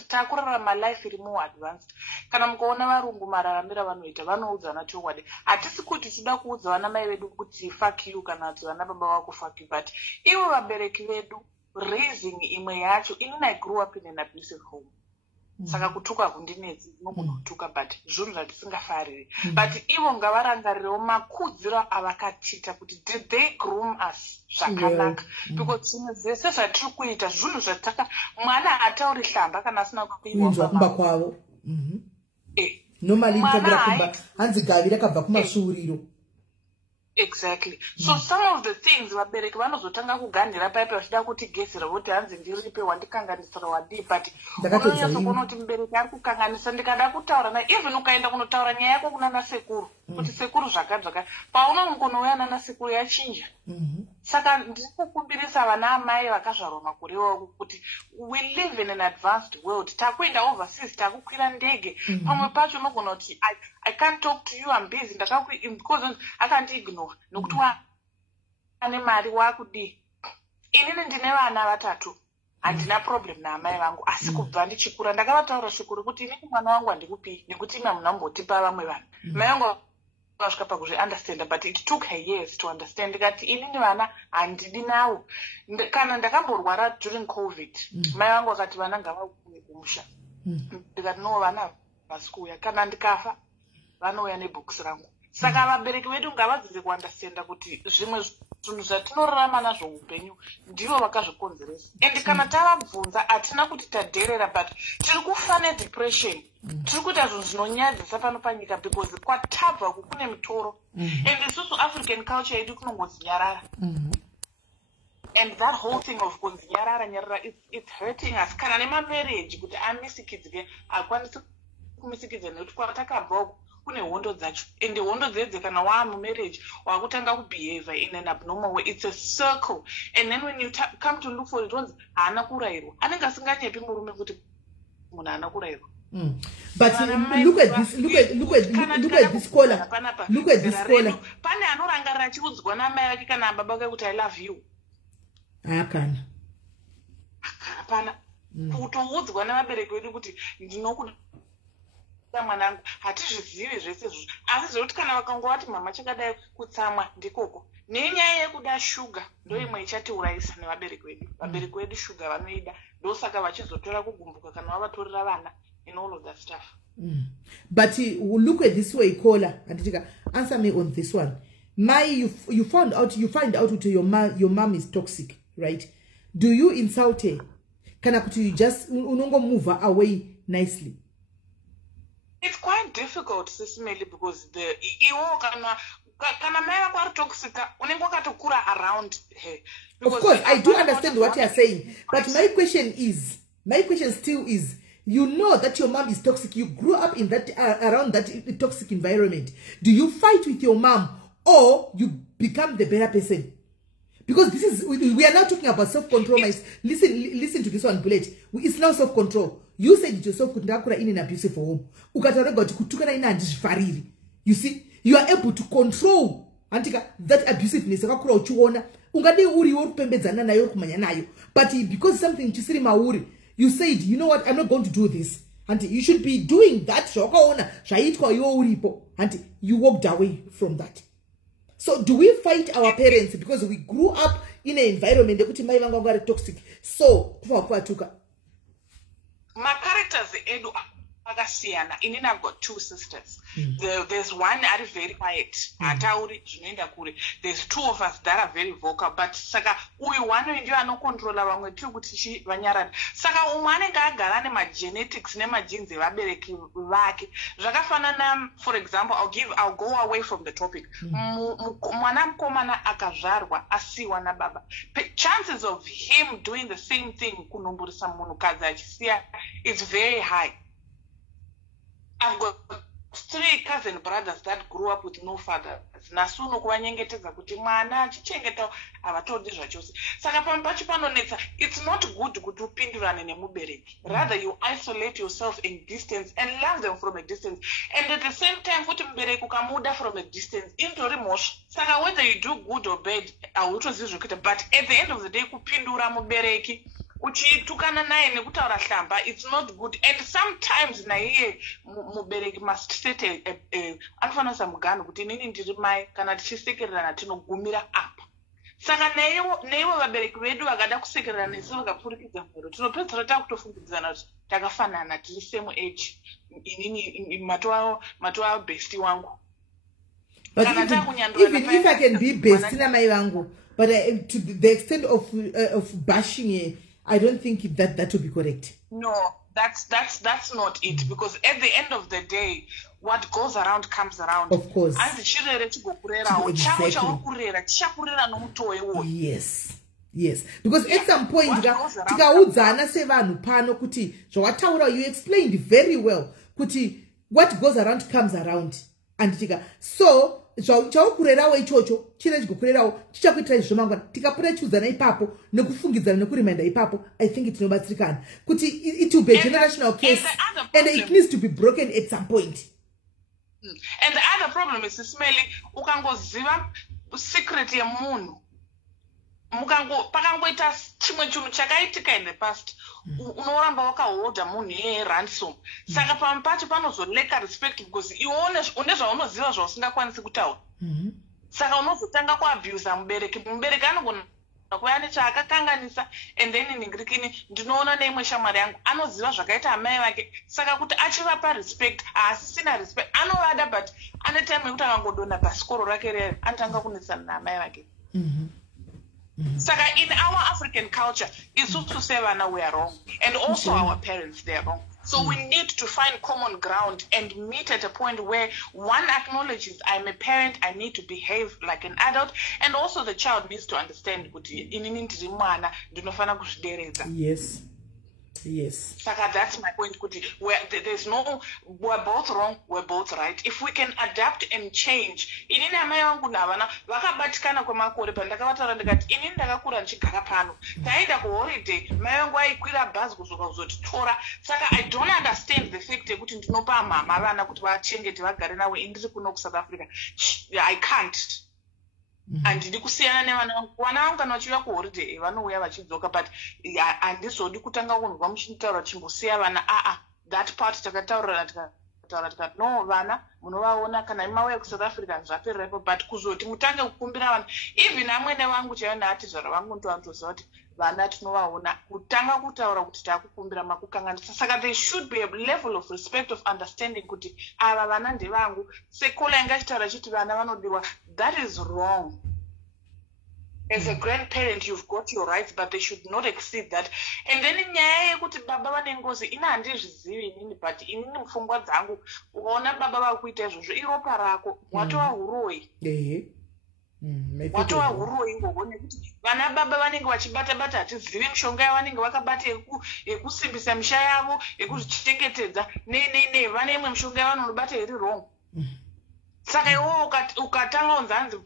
takurarama life iri more advanced. Kana mukaona varungu mararamira vanoita vanoudzana chokwadi. Hatisi kuti tida kuudza vana mai vedu kuti fuck you kana kuti vana baba vako fuck you, but ivo vabereki vedu raising imwe yacho. Even I grew up in an abusive home. Saka kutuka kundinetsi nogona kutuka but zvinhu zvatisingafariri. But ivo ngavarangarirewo makudziro avakatiita kuti did they groom us zvakanaka. Because zvimwe zvese zvatiri kuita zvinhu zvataka mwana hatauri hlamba kana asina kupiwa kumba kwavo. Normally mtobira kumba hanzi gavi rakabva kumashuuriro. Exactly. So some of the things vabereki vanozotanga kuganhira paipa vachida kuti gesera voti hanzi ndiripe wandikanganisira wadii but unonyatsokuona kuti mubereki ari kukanganisa. Ndikada kutaura naye even ukaenda kunotaura nyaya yako kuna nasekuru kuti sekuru zvakadzaka paunomukonouya nanasekuru yachinja. Saka ndiri kukumbirisa vana amai vakazvarwa makore iwawo kuti we live in an advanced world. Takuenda overseas, takukwira ndege. Pamwe pacho unogona kuti I can't talk to you, I'm busy. Because akandiignore nokuti ane mari wakudii. Inini ndine vana vatatu. Handina problem naamai vangu asi kubva ndichikura ndakavataura shukuru kuti inini mwana wangu handikupi nekuti imi hamuna kumbotipa vamwe vanhu. Mai vangu vasvika pakuzvi-understanda but it took her years to understand. Ndikati inini vana handidi navo. Kana ndakamborwara during COVID mai vangu vakati vana ngavakume kumusha. Ndikati no vana havasi kuuya. Kana ndikafa vanouya nebhokisi rangu. Saka vabereki vedu ngavadzidze kuandastenda kuti zvimwe zvinhu zvatinorarama nazvo upenyu ndivo vakazvikonzeresa. And kana tavabvunza hatina kuti tadherera but tiri kufa nedepression. Tiri kuita zvinhu zvinonyadzisa pano panyika because kwatabva kune mitoro. And isusu African culture yedu kunongozinyarara. And that whole thing of kunzinyarara it's hurting us. Kana nemamarriage kuti amisikidzike akwanisi kumisikidza nekuti kwatakabva kune hondo dzacho. And hondo dzedze kana waamumarriage wakutanga kubehavior in an abnormal way. It's a circle. And then when you come to look for it once haana kurayirwa. Anenge asinganyepi murume kuti munhu haana kurayirwa. But look at this caller. Look at this caller. Pane anorangarira achiudzwa namai vake kana baba vake kuti I love you. Hakana. Hapana. Kutoudzwa nevabereki vedu kuti ndinokuda mwanangu hatizvizivi zvese izvozvo. Asi zvekuti kana vakangoti mama chakadai kutsamwa ndikoko. Nenyaya yekuda shuga ndoimwe ichatiurayisa nevabereki vedu. Vabereki vedu shuga vanoida ndosaka vachizotora kugumbuka kana vavatorera vana and all of that stuff. But look at this way caller. Anditika, answer me on this one. you find out that your mom is toxic, right? Do you insult her? Kana kuti you just move her away nicely? It's quite difficult, Sis Melly, because kana mai vako ari toxic unenge wakatokura around her. Of course, I do understand what you are saying, but my question still is, you know that your mom is toxic. You grew up in that around that toxic environment. Do you fight with your mom, or you become the better person? Because we are now talking about self-control. Listen to this one, Bullet. It's now self-control. You said it yourself could not in an abusive home. You see, you are able to control that abusiveness. But because something you said, you know what, I'm not going to do this. And you should be doing that. And you walked away from that. So do we fight our parents because we grew up in an environment that very toxic? So my characters edu akasiyana. Inini I've got two sisters. There's one that is very quiet. There's two of us that are very vocal, but saka uyu one ndio anocontrola vamwe tu kuti vanyarada. Saka umane ngagara nema genetics nema genes vabereki vake. Zvakafanana, for example, I'll go away from the topic. Mwana mukomana akazvarwa asiwa na baba. Chances of him doing the same thing kunomburisa munhukadzi achisiya is very high. I've got 3 cousin brothers that grew up with no father. Nasuno kuvanyengetedza kuti mwana achichengeta avatodi zvachose. Saka pamupachi panonetsa, it's not good kuti upindurane nemubereki. Rather you isolate yourself in distance and love them from a distance. And at the same time, kuti mubereki ukamuda from a distance, indori mosha. Saka whether you do good or bad, awutozizvikuita. But at the end of the day, kupindura mubereki, uchitukana naye nekutaura hlamba, it's not good. And sometimes naiye mubereki must set anofanira samugano kuti inini ndiri mai kana tichisekererana tinogumira apa. Saka neivo vabereki vedu vakada kusekererana nesu vakapfurikidza mhero, tinopedzisira takutofungidzana kuti takafanana, tiri same age. Inini matova besti wangu. But even if I can be best na mai vangu, but to the extent of bashing, I don't think that would be correct. No, that's not it, because at the end of the day, what goes around comes around. Of course. Yes. Because at some point, you explained very well. What goes around comes around. And so chaukurerawo ichocho chine chikukurerawo chichakuitira zvomangwana tikapurachudzana ipapo nekufungidzana nekurimenda ipapo. I think it's nobatsirikana kuti it will be a generational case, and it needs to be broken at some point. And the other problem is Smelly, ukangoziva secret yemunhu pakangoita chimwe chinhu chakaitika in the past, unoramba wakaholda munhu ransom. Saka pamwe pacho panozoleka respect, because une zvaunoziva zvausingakwanisi kutaura. Saka unozotanga kuabuse mubereki anogona kuva ane chaakakanganisa, and then ningirikini ndinoona neimwe shamwari yangu anoziva zvakaita amai vake. Saka kuti achivapa respect, asisina respect anovada, but ane time yekuti akangodonha pasikoro rake rero anotanga kunesana naamai vake. Saka in our African culture, it's also to say that we are wrong, and also our parents, they are wrong. So we need to find common ground and meet at a point where one acknowledges I'm a parent, I need to behave like an adult, and also the child needs to understand. Yes. Saka, that's my point. There's no, we're both wrong, we're both right. If we can adapt and change. Inini amai vangu navana vakabatikana kwemakore pandakavataura ndikati inini ndakakura ndichigara pano. Taenda kuholiday, mai vangu aikwira bhazi kusvika kuzotitora. Saka I don't understand the fact yekuti ndinopa mama vana kuti vachengete vagare nawo indiri kuno kuSouth Africa. I can't. Handidi kusiyana nevana vangu kana vachiuya kuholiday vanouya vachidzoka, but handizodi kutanga kunzwa muchitaura chimbosiya vana. That part takataurira tikati no, vana munovaona kana imauya kuSouth Africa zvaperirepo, but kuzoti mutange kukumbira vana. Even amwene vangu chaiona ati zvara vangu ndovantoziva kuti vana tinovaona kutanga kutaura kuti takukumbira makukanganisa. Saka there should be a level of respect of understanding kuti ava vana ndevangu. Sekola ingachitaura chiti vana vanodiwa. That is wrong. As a grandparent, you've got your rights, but they should not exceed that. And then nyaya yekuti baba vane ngozi ina handizvizivi inini, but inini mupfungwa dzangu ukaona baba vakuita izvozvo iropa rako watova huroi. Watova huroi iwowo nekuti vana baba vanenge vachibata-bata hatizivi mishonga yavanenge vakabata yekusimbisa misha yavo yekuzvichengetedza vane imwe mishonga yavanonobata iri wrong. Saka iwo ukatanga unzanzi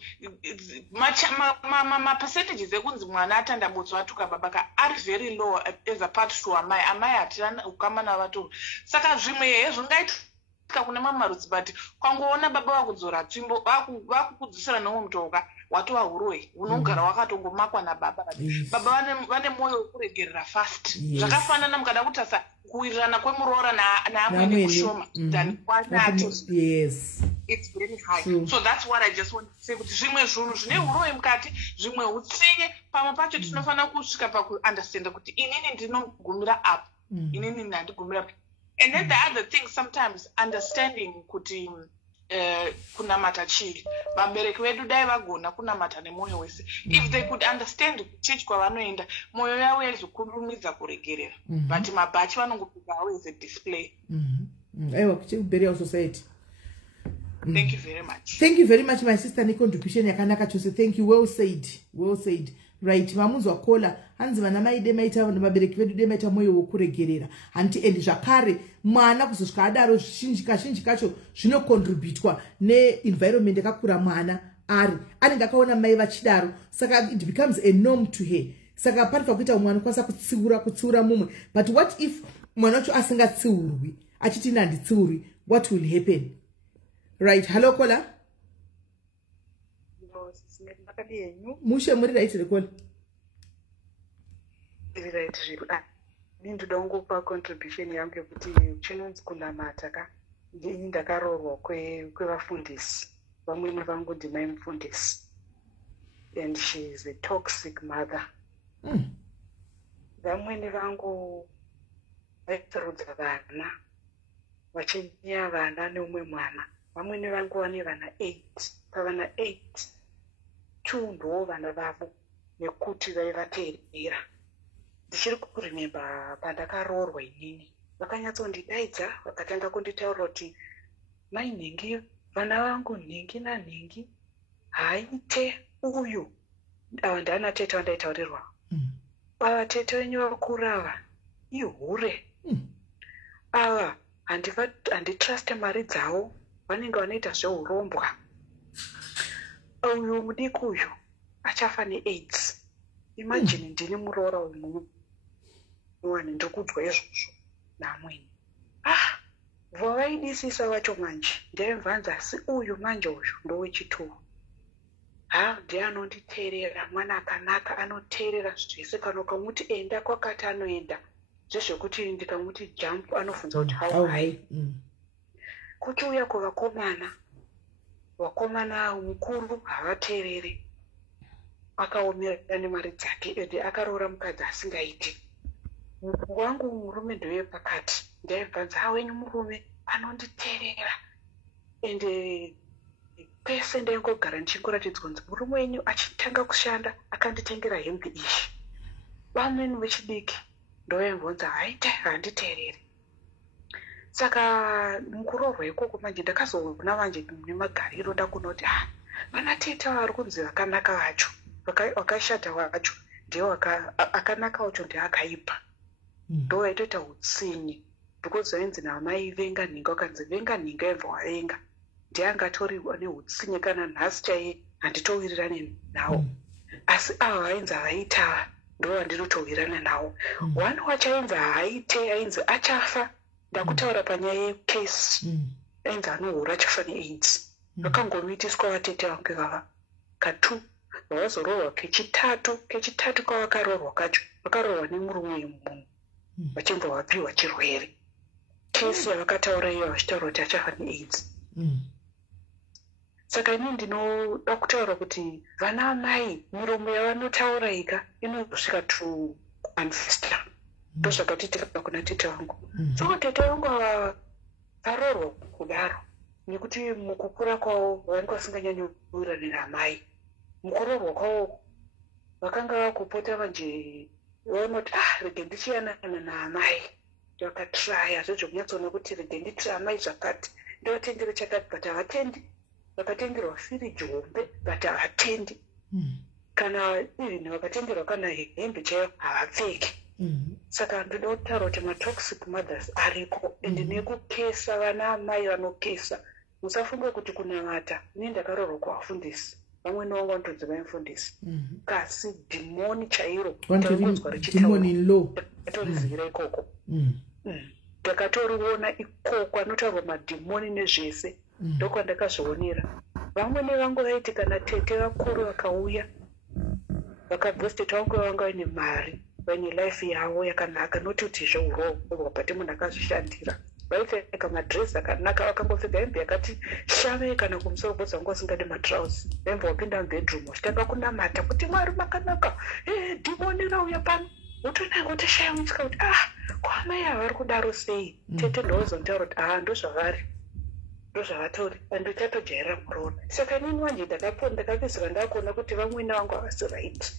ma-percentages ekunzi mwana atanda Botso atuka babaka are very low as a part to amai hatina ukama navatombo. Saka zvimwe hezvingaitika kune mamarudzi, but kwangoona baba vakudzora tsvimbo vakukudzisira nomwe mutoka watova huroi unogara wakatongomakwa nababa. Baba vane mwoyo wekuregerera fast. Zvakafanana mukada kutasa kuwirirana kwemuroora naamwe kushoma than kwanacho. Yes. It's very high. True. So that's what I just want to say. Kuti zvimwe zvinhu zvine huroi mukati, zvimwe utsinye, pamwe pacho tinofana kusvika pakuunderstand kuti inini ndinogumira apa, inini ndandigumira apa. And then the other thing, sometimes understanding kuti kunamata Chii. Vabereki vedu dai vagona kunamata nemwoyo wese. If they could understand church kwavanoenda, mwoyo yavo yaizokurumidza kuregerera. But mabhachi vanongopika hawo as a display. Aiwa, kuchiburial society. Thank you very much. Thank you very much, my sister. Contribution yakanaka chose. Thank you. Well said. Well said. Right. Mamuzwa kola. Hanzi vana maide maita vabereki vedu de maita moyo wokuregerera. Anti endi zvakare mwana kuzosvika adaro zhinji kacho zvino contributwa ne environment yakakura mwana ari. Anenge akaona mai vachidaro. Saka it becomes a norm to her. Saka apart from kuita mwana kwasa kutsiura mumwe. But what if mwana wacho asingatsiurwi? Achiti nanditsiurwi. What will happen? Right. Hello, Kola. Mushe muri right rekola. Right. Nindoda kungopa contribution yangu yekuti chinonzi kunamata ka ndini ndakarorwa kwevafundisi. Vamwe vangu ndimai mufundisi. And she is a toxic mother. Vamwe vangu vaitsorudza vana. Vachinya vana neumwe mwana. Vamwe vangu vane vana 8. Pavana 8, 2 ndo vana vavo nekuti vaivateerera. Ndichiri kurememba pandakarorwa inini. Vakanyatsondidaidza vakatanga kunditaura kuti mai Nhingi, vana vangu Nhingi naNhingi haite uyu. Ava ndana tete vandaitaurirwa. Ava tete venyu vakuru ava ihure. Ava handitrust mari dzavo. Vanenge vanoita zveurombwa. Uyu mudiki uyu achafa neAIDS. Imagine ndini muroora uyu ndikudzwa izvozvo naamweni. Vavaidisisa vacho manje ndaimvanza asi uyu manje uyu ndowechituhu. Ndiye anonditeerera, mwana akanaka anoteerera zvese. Kana ukamuti enda kwakati anoenda. Zvezvekuti ndikamuti jump anofunza kuti how high. Kuchiuya kuvakomana, vakomana mukuru havateereri. Akaomera nemari dzake ende akaroora mukadzi asingaiti. Mukuru wangu murume ndewe pakati. Ndaibvanza wenyu murume anonditeerera. Ende pese ndaingogara ndichingoratidzwa kunzi murume wenyu achitanga kushanda akanditengera hembe iyi. Vamweni vechidiki ndovaimvunza haite handiteereri. Saka mukuroorwa ikoko manje ndakazoona manje nemagariro ndakunoti vana tete vari kunzi vakanaka vacho, vakashata vacho ndiyo akanaka wacho ndiye akaipa. Ndo vaitoita utsinye because vainzi namai venga Nhingi, vakanzi venga Nhingi aibva wavenga. Ndiye angatoriwa neutsinye kana nhasi chaiye handitowirirane nawo. Asi ava vainzi havaita ndo vandinotowirirana nawo. One wacho ainzi haaite, ainzi achafa. Ndakutaura panyaya yecase ainzi anohura achafa neAIDS. Vakangomitiswa vatete vangu vava ka2 vavazoroorwa kechitatu kwavakaroorwa kacho vakaroorwa nemurume mumwe vachimbva vapiwa chirwere. Kesi yavakataura iyo vachitaura kuti achafa neAIDS. saka ini ndinoda kutaura kuti vana amai miromo yavanotaura ika inozosvika to unfesta ndozvakatiitika kuna tete vangu. Saka tete vangu varoorwa kudaro nekuti mukukura kwavo vanga vasinganyanyi kuwirirana naamai. Mukuroorwa kwavo vakanga vakupota vanje vanoti rege ndichiyanana naamai, vakatraya zvezvokunyatsoona kuti rege nditi amai zvakati ndovatendere chakati, but havatendi. Vakatenderwa firiji hombe but havatendi, kana even vakatenderwa kana hembe chaiyo havapfeki. Saka ndoda kutaura kuti matoxic mothers ariko, ende nekukesa vana amai vanokesa. Musafunga kuti kunamata ini ndakaroorwa kuvafundisi, vamwe vangu vanotodzi vaimufundisi, kasi dhimoni chairo taingonzwa richitaurizigira ikoko. Ndakatoriona ikoko anotaurwa madhimoni nezvese, ndokwandakazvionera. Vamwe vangu vaiti kana tete vakuru vakauya vakabva tete vangu vanga vaine mari, vaine life yavo yakanaka, noti kuti zveurova pati munhu akazvishandira. Vaipfeka madresi akanaka, vakangopfeka hembe yakati shave kana kumusoro bvudzi vangu vasingadi matrausi, vaibva vapinda mubedroom vachitanga kunamata kuti Mwari makanaka, dhimoni rauya pano. Utonanga utashaya utsika kuti kwamai vari kudaro sei. Tete ndozontaura kuti ndozvavari, ndozvavatori, andichatojera murona. Saka nini wanje ndakapedzera ndakuona kuti vamweni vangu havasi right,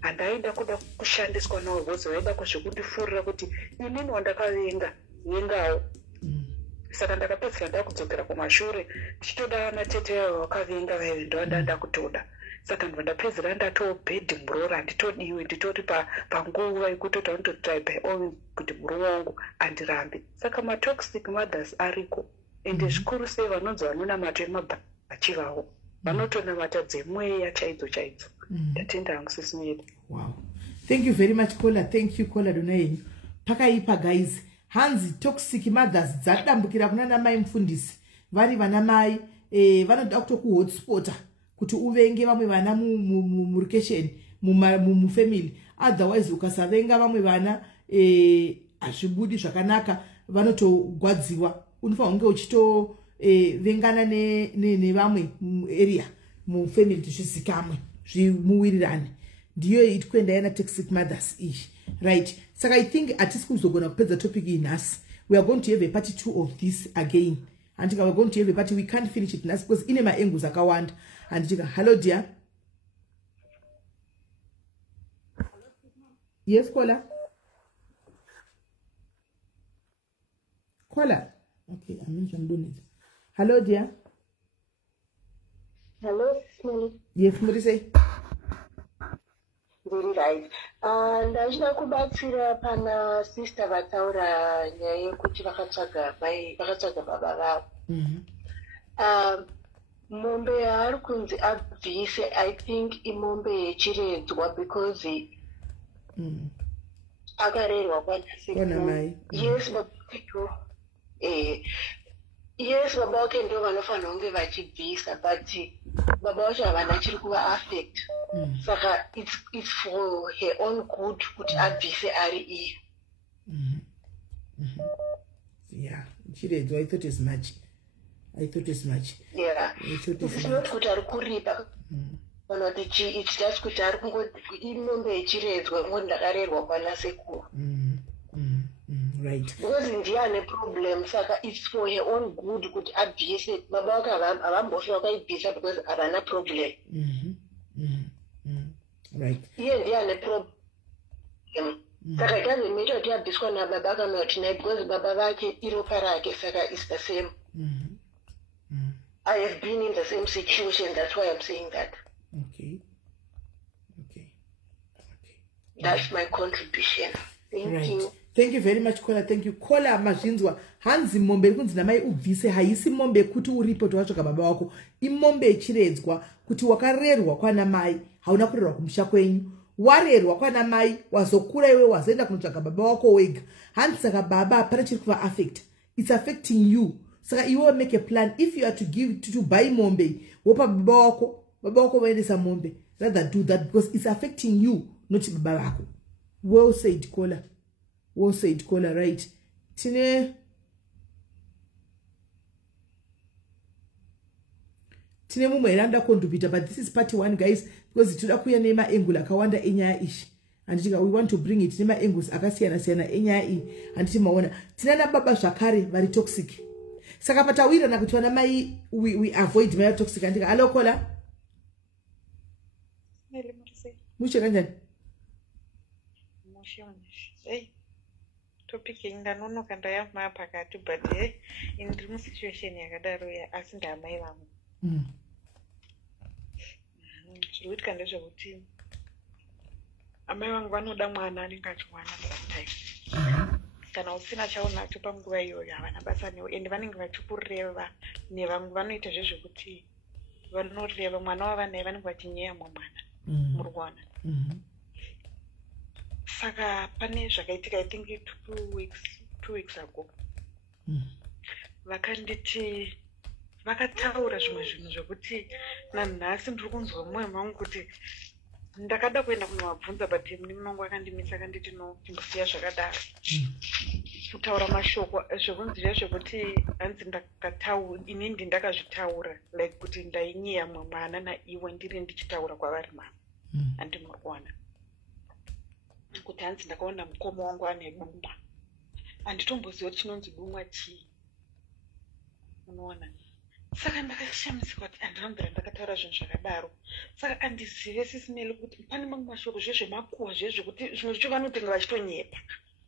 handaida kuda kushandiswa navo vose, vaida kuzvikundifurira kuti inini wandakavenga vengawo. Saka ndakapedzera ndakudzokera kumashure ndichitoda ana tete vakavenga vaive ndovandanda kutoda. Saka ndapedzera ndatobhedhi murora, handitodiwe, nditori panguva yekutoti vanototry by all kuti muroro wangu handirambe. Saka matoxic mothers ariko, ende zvikuru sei vanonzi vanonamata emabhachi vavo vanotonamata dzemweya chaidzo chaidzo. Ndatenda hangu SIS MELLY. Wow, thank you very much Kola. Thank you Kola dona yenyu pakaipa guys. Hanzi toxic mothers dzadambukira kuna namai mufundisi, vari vana mai vanoda kutokuhotspota kuti uvenge vamwe vana murokesheni mufamily, otherwise ukasavenga vamwe vana hazvibudi zvakanaka, vanotogwadziwa. Unofanira kunge uchitovengana nevamwe area mufamily kuti zvizikamwe zvimuwirirane. Ndiyo itikuenda yana toxic mothers iyi, right? Saka I think hatisi kuzogona kupedza topic iyi nhasi. We are going to have a part 2 of this again. And we are going to have a part, we can't finish it nhasi because ine maangles akawanda. And hello dear. Yes Kola. Kola. Okay, I'm doing it. Hello dear. Hello SIS MELLY. Yes, what do you say? Very right. Ndachida kubatsira pana sister vataura nyaya yekuti vakatsvaga baba vavo. Mombe yaari kunzi abvise, I think imombe yechiredzwa because akarerwa kwanasekuru. Yes, yes, baba wake ndio vanofanira kunge vachibvisa, but baba wacho havana chiri kuva affect. Saka it's for her own good kuti abvise ari iye. Yeah, chiredzwa. I thought as much. Yeah, it's not kuti ari kuripa. It's just kuti ari kungoti imombe yechiredzwa ngoti ndakarerwa kwanasekuru. Right. Because ndiane problem, saka it's for her own good kuti abvise. Baba wake havambofi vakaibvisa because havana problem. Right. Iye ndiane problem. Saka it doesn't matter kuti abviswa nababa kana kuti naye, because baba vake iropa rake, saka it's the same. I have been in the same situation, that's why I'm saying that. Okay. That's my contribution. Thank you. Thank you very much Kola. Thank you Kola. Mazvinzwa hanzi mombe ikunzi namai ubvise haisi mombe kuti uripo towatsvaga baba wako, imombe yechiredzwa kuti wakarerwa kwana mai, hauna kurerwa kumusha kwenyu, warerwa kwana mai, wazokura iwe wazoenda kunotsvaga baba wako wega. Hanzi saka baba hapana chiri kuva affect, it's affecting you. Saka iwe make a plan, if you are to give to buy mombe wopa baba wako vaendesa mombe, rather do that because it's affecting you, not baba wako. Well said Kola. Well said Kola, right? tine mumwe iranda kondubita, but this is part 1 guys, because toda kuya nema angle akawanda enyaya ishi. Anditika we want to bring it nema angles akasiyana enyaya iyi. Anditi maona tina na baba zvakare vari toxic. Saka patawira na kuti vana mai we avoid my toxic. Andika alokola muche kanjani topic inganonoka ndayama pakati, but ndiri musituation yakadaro asi ndamai vamwe. Zviri kuitika ndezvekuti amai vangu vanoda mwana anenge achiwana that time. Kana usina chaunacho panguva iyoyo havana basa newe, ende vanenge vachikureva nevamwe vanoita zvezvekuti vanoreva mwana wavanaye vanenge vachinyeya mwana muri kuona. Saka pane zvakaitika I think 2 weeks ago. Vakanditi vakataura zvimwe zvinhu zvekuti nanhasi ndiri kunzwa mumwe mangu kuti ndakada kuenda kunovabvunza, but munimi mangu akandimisa akanditi no timbosiya zvakadaro. Kutaura mashoko zvekunzira zvekuti hanzi inini ndakazvitaura like kuti ndainyeya mumwe mwana naiwe ndiri ndichitaura kwavari mama handimuri kuona kuti hanzi ndakaona mukoma wangu ane bumba. Handitomboziva kuti chinonzi bumba chii, unoona. Saka ndakashamisika kuti handinombera ndakataura zvinhu zvakadaro. Saka handizive sisimeli kuti pane mamwe mashoko zvezvemakuwa zvezvekuti zvimwe zvacho vanotenga vachitonyepa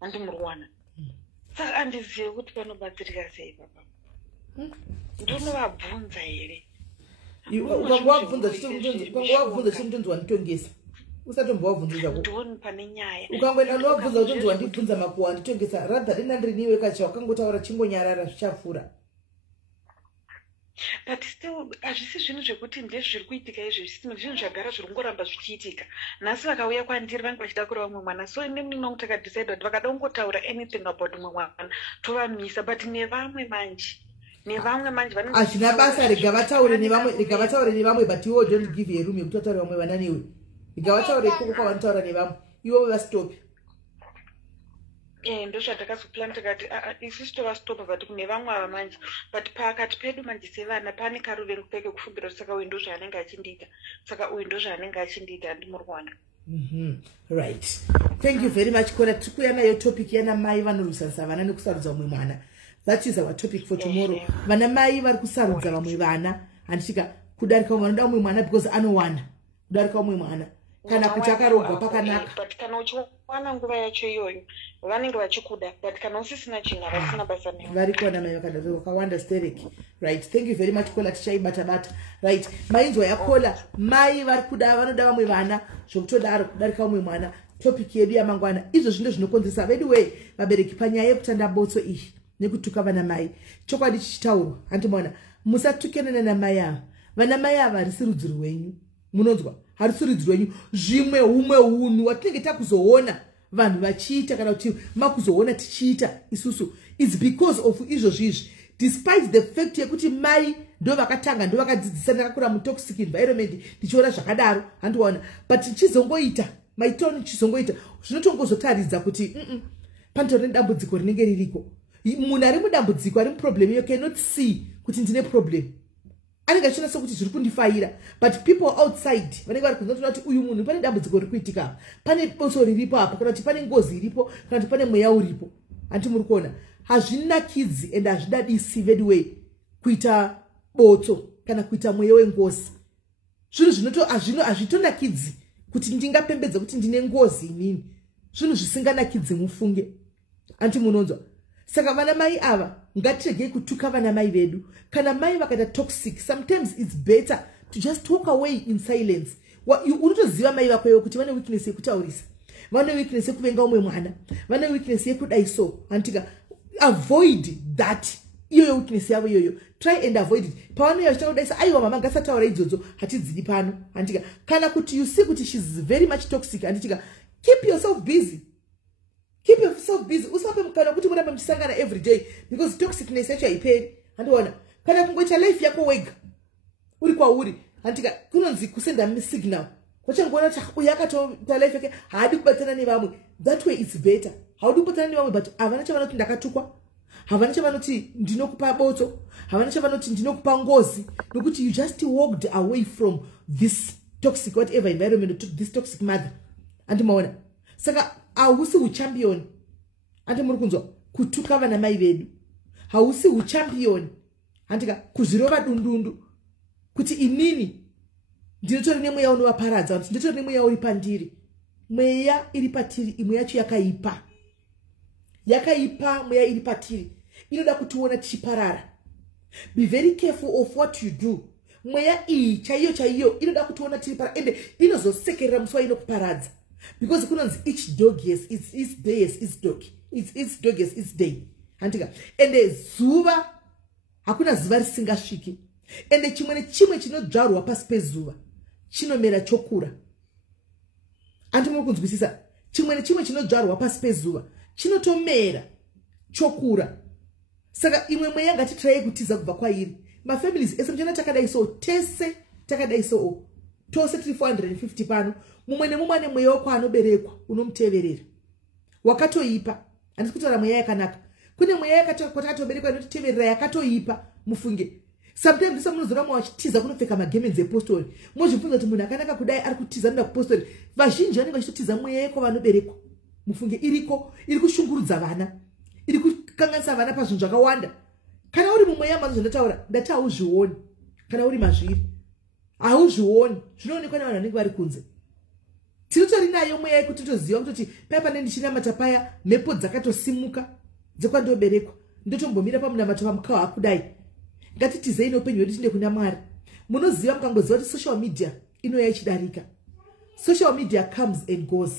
handimuri kuona. Saka handizive kuti panobatsirika sei papa. Ndinovabvunza here ukangowabvunza chimutonzi wanditongesa usatombo wabvunza ndoni pane nyaya ukangoenda nowabvunza utonzi wandibvunza makuwa wanditongesa rather denda ndiri kacha wakangotaura chingonyarara zvichafura. But still hazvisi zvinhu zvekuti ndezviri kuitika izvi zvisina zvinhu zvagara zviri kungoramba zvichiitika. Nhasi vakauya kwandiri vanenge vachida kureva mumwe mwana, so inini nongu takadecide kuti vakada kungotaura anything about mumwe mwana tovamisa, but nevamwe manje hazvina basa. Rega vataure nevamwe but iwo don't give a room yekuti vataure vamwe vana newe. Rega vataure ikoko kwavanotaura nevamwe iwo vastopi. Ndozvatakazoplan tikati isusu tovastopa but kune vamwe ava manje, but pakati pedu manje sevana pane karuvengu peke kufumbira kuti saka uyu ndozvaanenge achindiita, saka uyu ndozvaanenge achindiita handimuri kuona. Right, thank you very much. Kora tiri kuuya nayo topic yana mai vanorwisarisa vana nekusarudza mumwe mwana. That is our topic for tomorrow. Vana mai vari kusarudza vamwe vana handitika kudarika umwe anoda umwe mwana because anowana kudarika umwe mwana kana kuti akarogwa pakanaka. But kana uchiwana nguva yacho iyoyo vanenge vachikuda, but kana usisina chinhu havasina basa newe. Vari kuwana mai vakadaro vakawanda stereki. Right, thank you very much Kola, tichaibata. Right, mainzwa yakola mai vari kuda vanoda vamwe vana zvokutodaro kudarika umwe mwana. Topic yedu yamangwana izvo zvino zvinokonzeresa by the way vabereki panyaya yekutanda botso iyi nekutuka vana mai. Chokwadi chichitaurwa handimona musatukana namai ava. Vana mai ava harisi rudzi rwenyu, munonzwa, harisi rudzi rwenyu. Zvimwe humwe hunhu watinenge takuzoona vanhu vachiita kana kuti makuzoona tichiita isusu is because of izvozvizvi, despite the fact yekuti mai ndo vakatanga ndo vakadzidzisa. Ndakakura mutoxic environment ndichiona zvakadaro handiona, but chizongoita maitoni chizongoita zvinotongozotaridza kuti panotori nedambudziko rinenge ririko. Munhu ari mudambudziko ari muproblem you cannot see kuti ndine problem. Anenge achionasa kuti zviri kundifaira, but people outside vanenge vari kunzwa kuti uyu munhu pane dambudziko riri kuitika, pane botso riripo apa, kana kuti pane ngozi iripo, kana kuti pane mweya uripo. Anti muri kuona hazvinakidzi and hazvidadisi very way kuita botso kana kuita mweya wengozi. Zvinhu zvinoto hazvitonakidzi kuti ndingapembedza kuti ndine ngozi inini. Zvinhu zvisinganakidzi mufunge. Anti munonzwa. Saka vana mai ava ngatirege kutuka vana mai vedu. Kana mai vakaita toxic, sometimes it's better to just walk away in silence. Unotoziva mai vako kuti vane weakness yekutaurisa, vane weakness yekuvenga umwe mwana, vane weakness yekudai so. Antika avoid that. Iyo weakness yavo iyoyo try and avoid it. Pavanoya vachita kudaisa aiwa mama ngasataura idzodzo hatidzidi pano. Antika kana kuti you see kuti she's very much toxic, antika keep yourself busy. Keep yourself busy. Usape mkana kuti murambe mchisangana every day because toxicness yacho haiperi. Handiona kana kungoita life yako wega uri kwauri. Antika kunonzi kusenda signal wachangoona kuti uyu akatoita life yake haadi kubatana nevamwe. That way it's better. Haudi kubatana nevamwe but havana chavanoti ndakatukwa, havana chavanoti ndinokupa botso, havana chavanoti ndinokupa ngozi, nokuti you just walked away from this toxic whatever environment, to this toxic mother. Andi maona. Saka hausi uchampion. Andi muri kunzwa kutuka vana mai vedu. Hausi uchampion. Andika kuzvirova dundundu. Kuti inini ndinotori nemweya unovaparadza, ndinotori nemweya uri pandiri. Mweya iri patiri, imwe yacho yakaipa. Yakaipa mweya iri patiri. Inoda kutiona tichiparara. Be very careful of what you do. Mweya iyi chaiyo inoda kutiona tichiparara. Ende inozosekerera muswa inokuparadza. Because kunonzi each dog yes, its day yes, its dog. Its dog yes, its day. Andika. Ende zuva hakuna zuva risingasviki. Ende chimwe chinodzvarwa pasi pezuva chinomera chokura. Anti muri kunzwisisa, chimwe chinodzvarwa pasi pezuva chinotomera chokura. Saka imwe mweya ngatitrai kutiza kubva kwairi. Mafamilies ese mchana takadai so tese takadai so tose 450 pano. Mumwe nemumwe ane mweya wako anoberekwa unomuteverera. Wakatoipa. Handisi kutaura mweya yakanaka. Kune mweya yakatoberekwa inoteverera yakatoipa. Mufunge. Sometimes ndisa munozora mwachitiza kunopfeka magemenzi epostori. Mozvibvunza kuti munhu akanaka kudai ari kutiza noda kupostori. Vazhinji vanenge vachitotiza mweya yako vanoberekwa. Mufunge iriko, iri kushungurudza vana. Iri kukanganisa vana pazvinhu zvakawanda. Kana uri mumweya manzo ndataura, ndati hauzvioni. Kana uri mazviri, hauzvioni. Zvinoonekwa navanhu vanenge vari kunze. Tinotori nayo mweya yekuti toziva kutoti paya pane ndichinamata paya mhepo dzakatosimuka dzekwandoberekwa. Ndotombomira pamunamato pamukava hakudai. Ngatitizei noupenyu hwedu tinde kuna Mwari. Munoziva mukangoziva kuti social media inouya ichidarika. Social media comes and goes.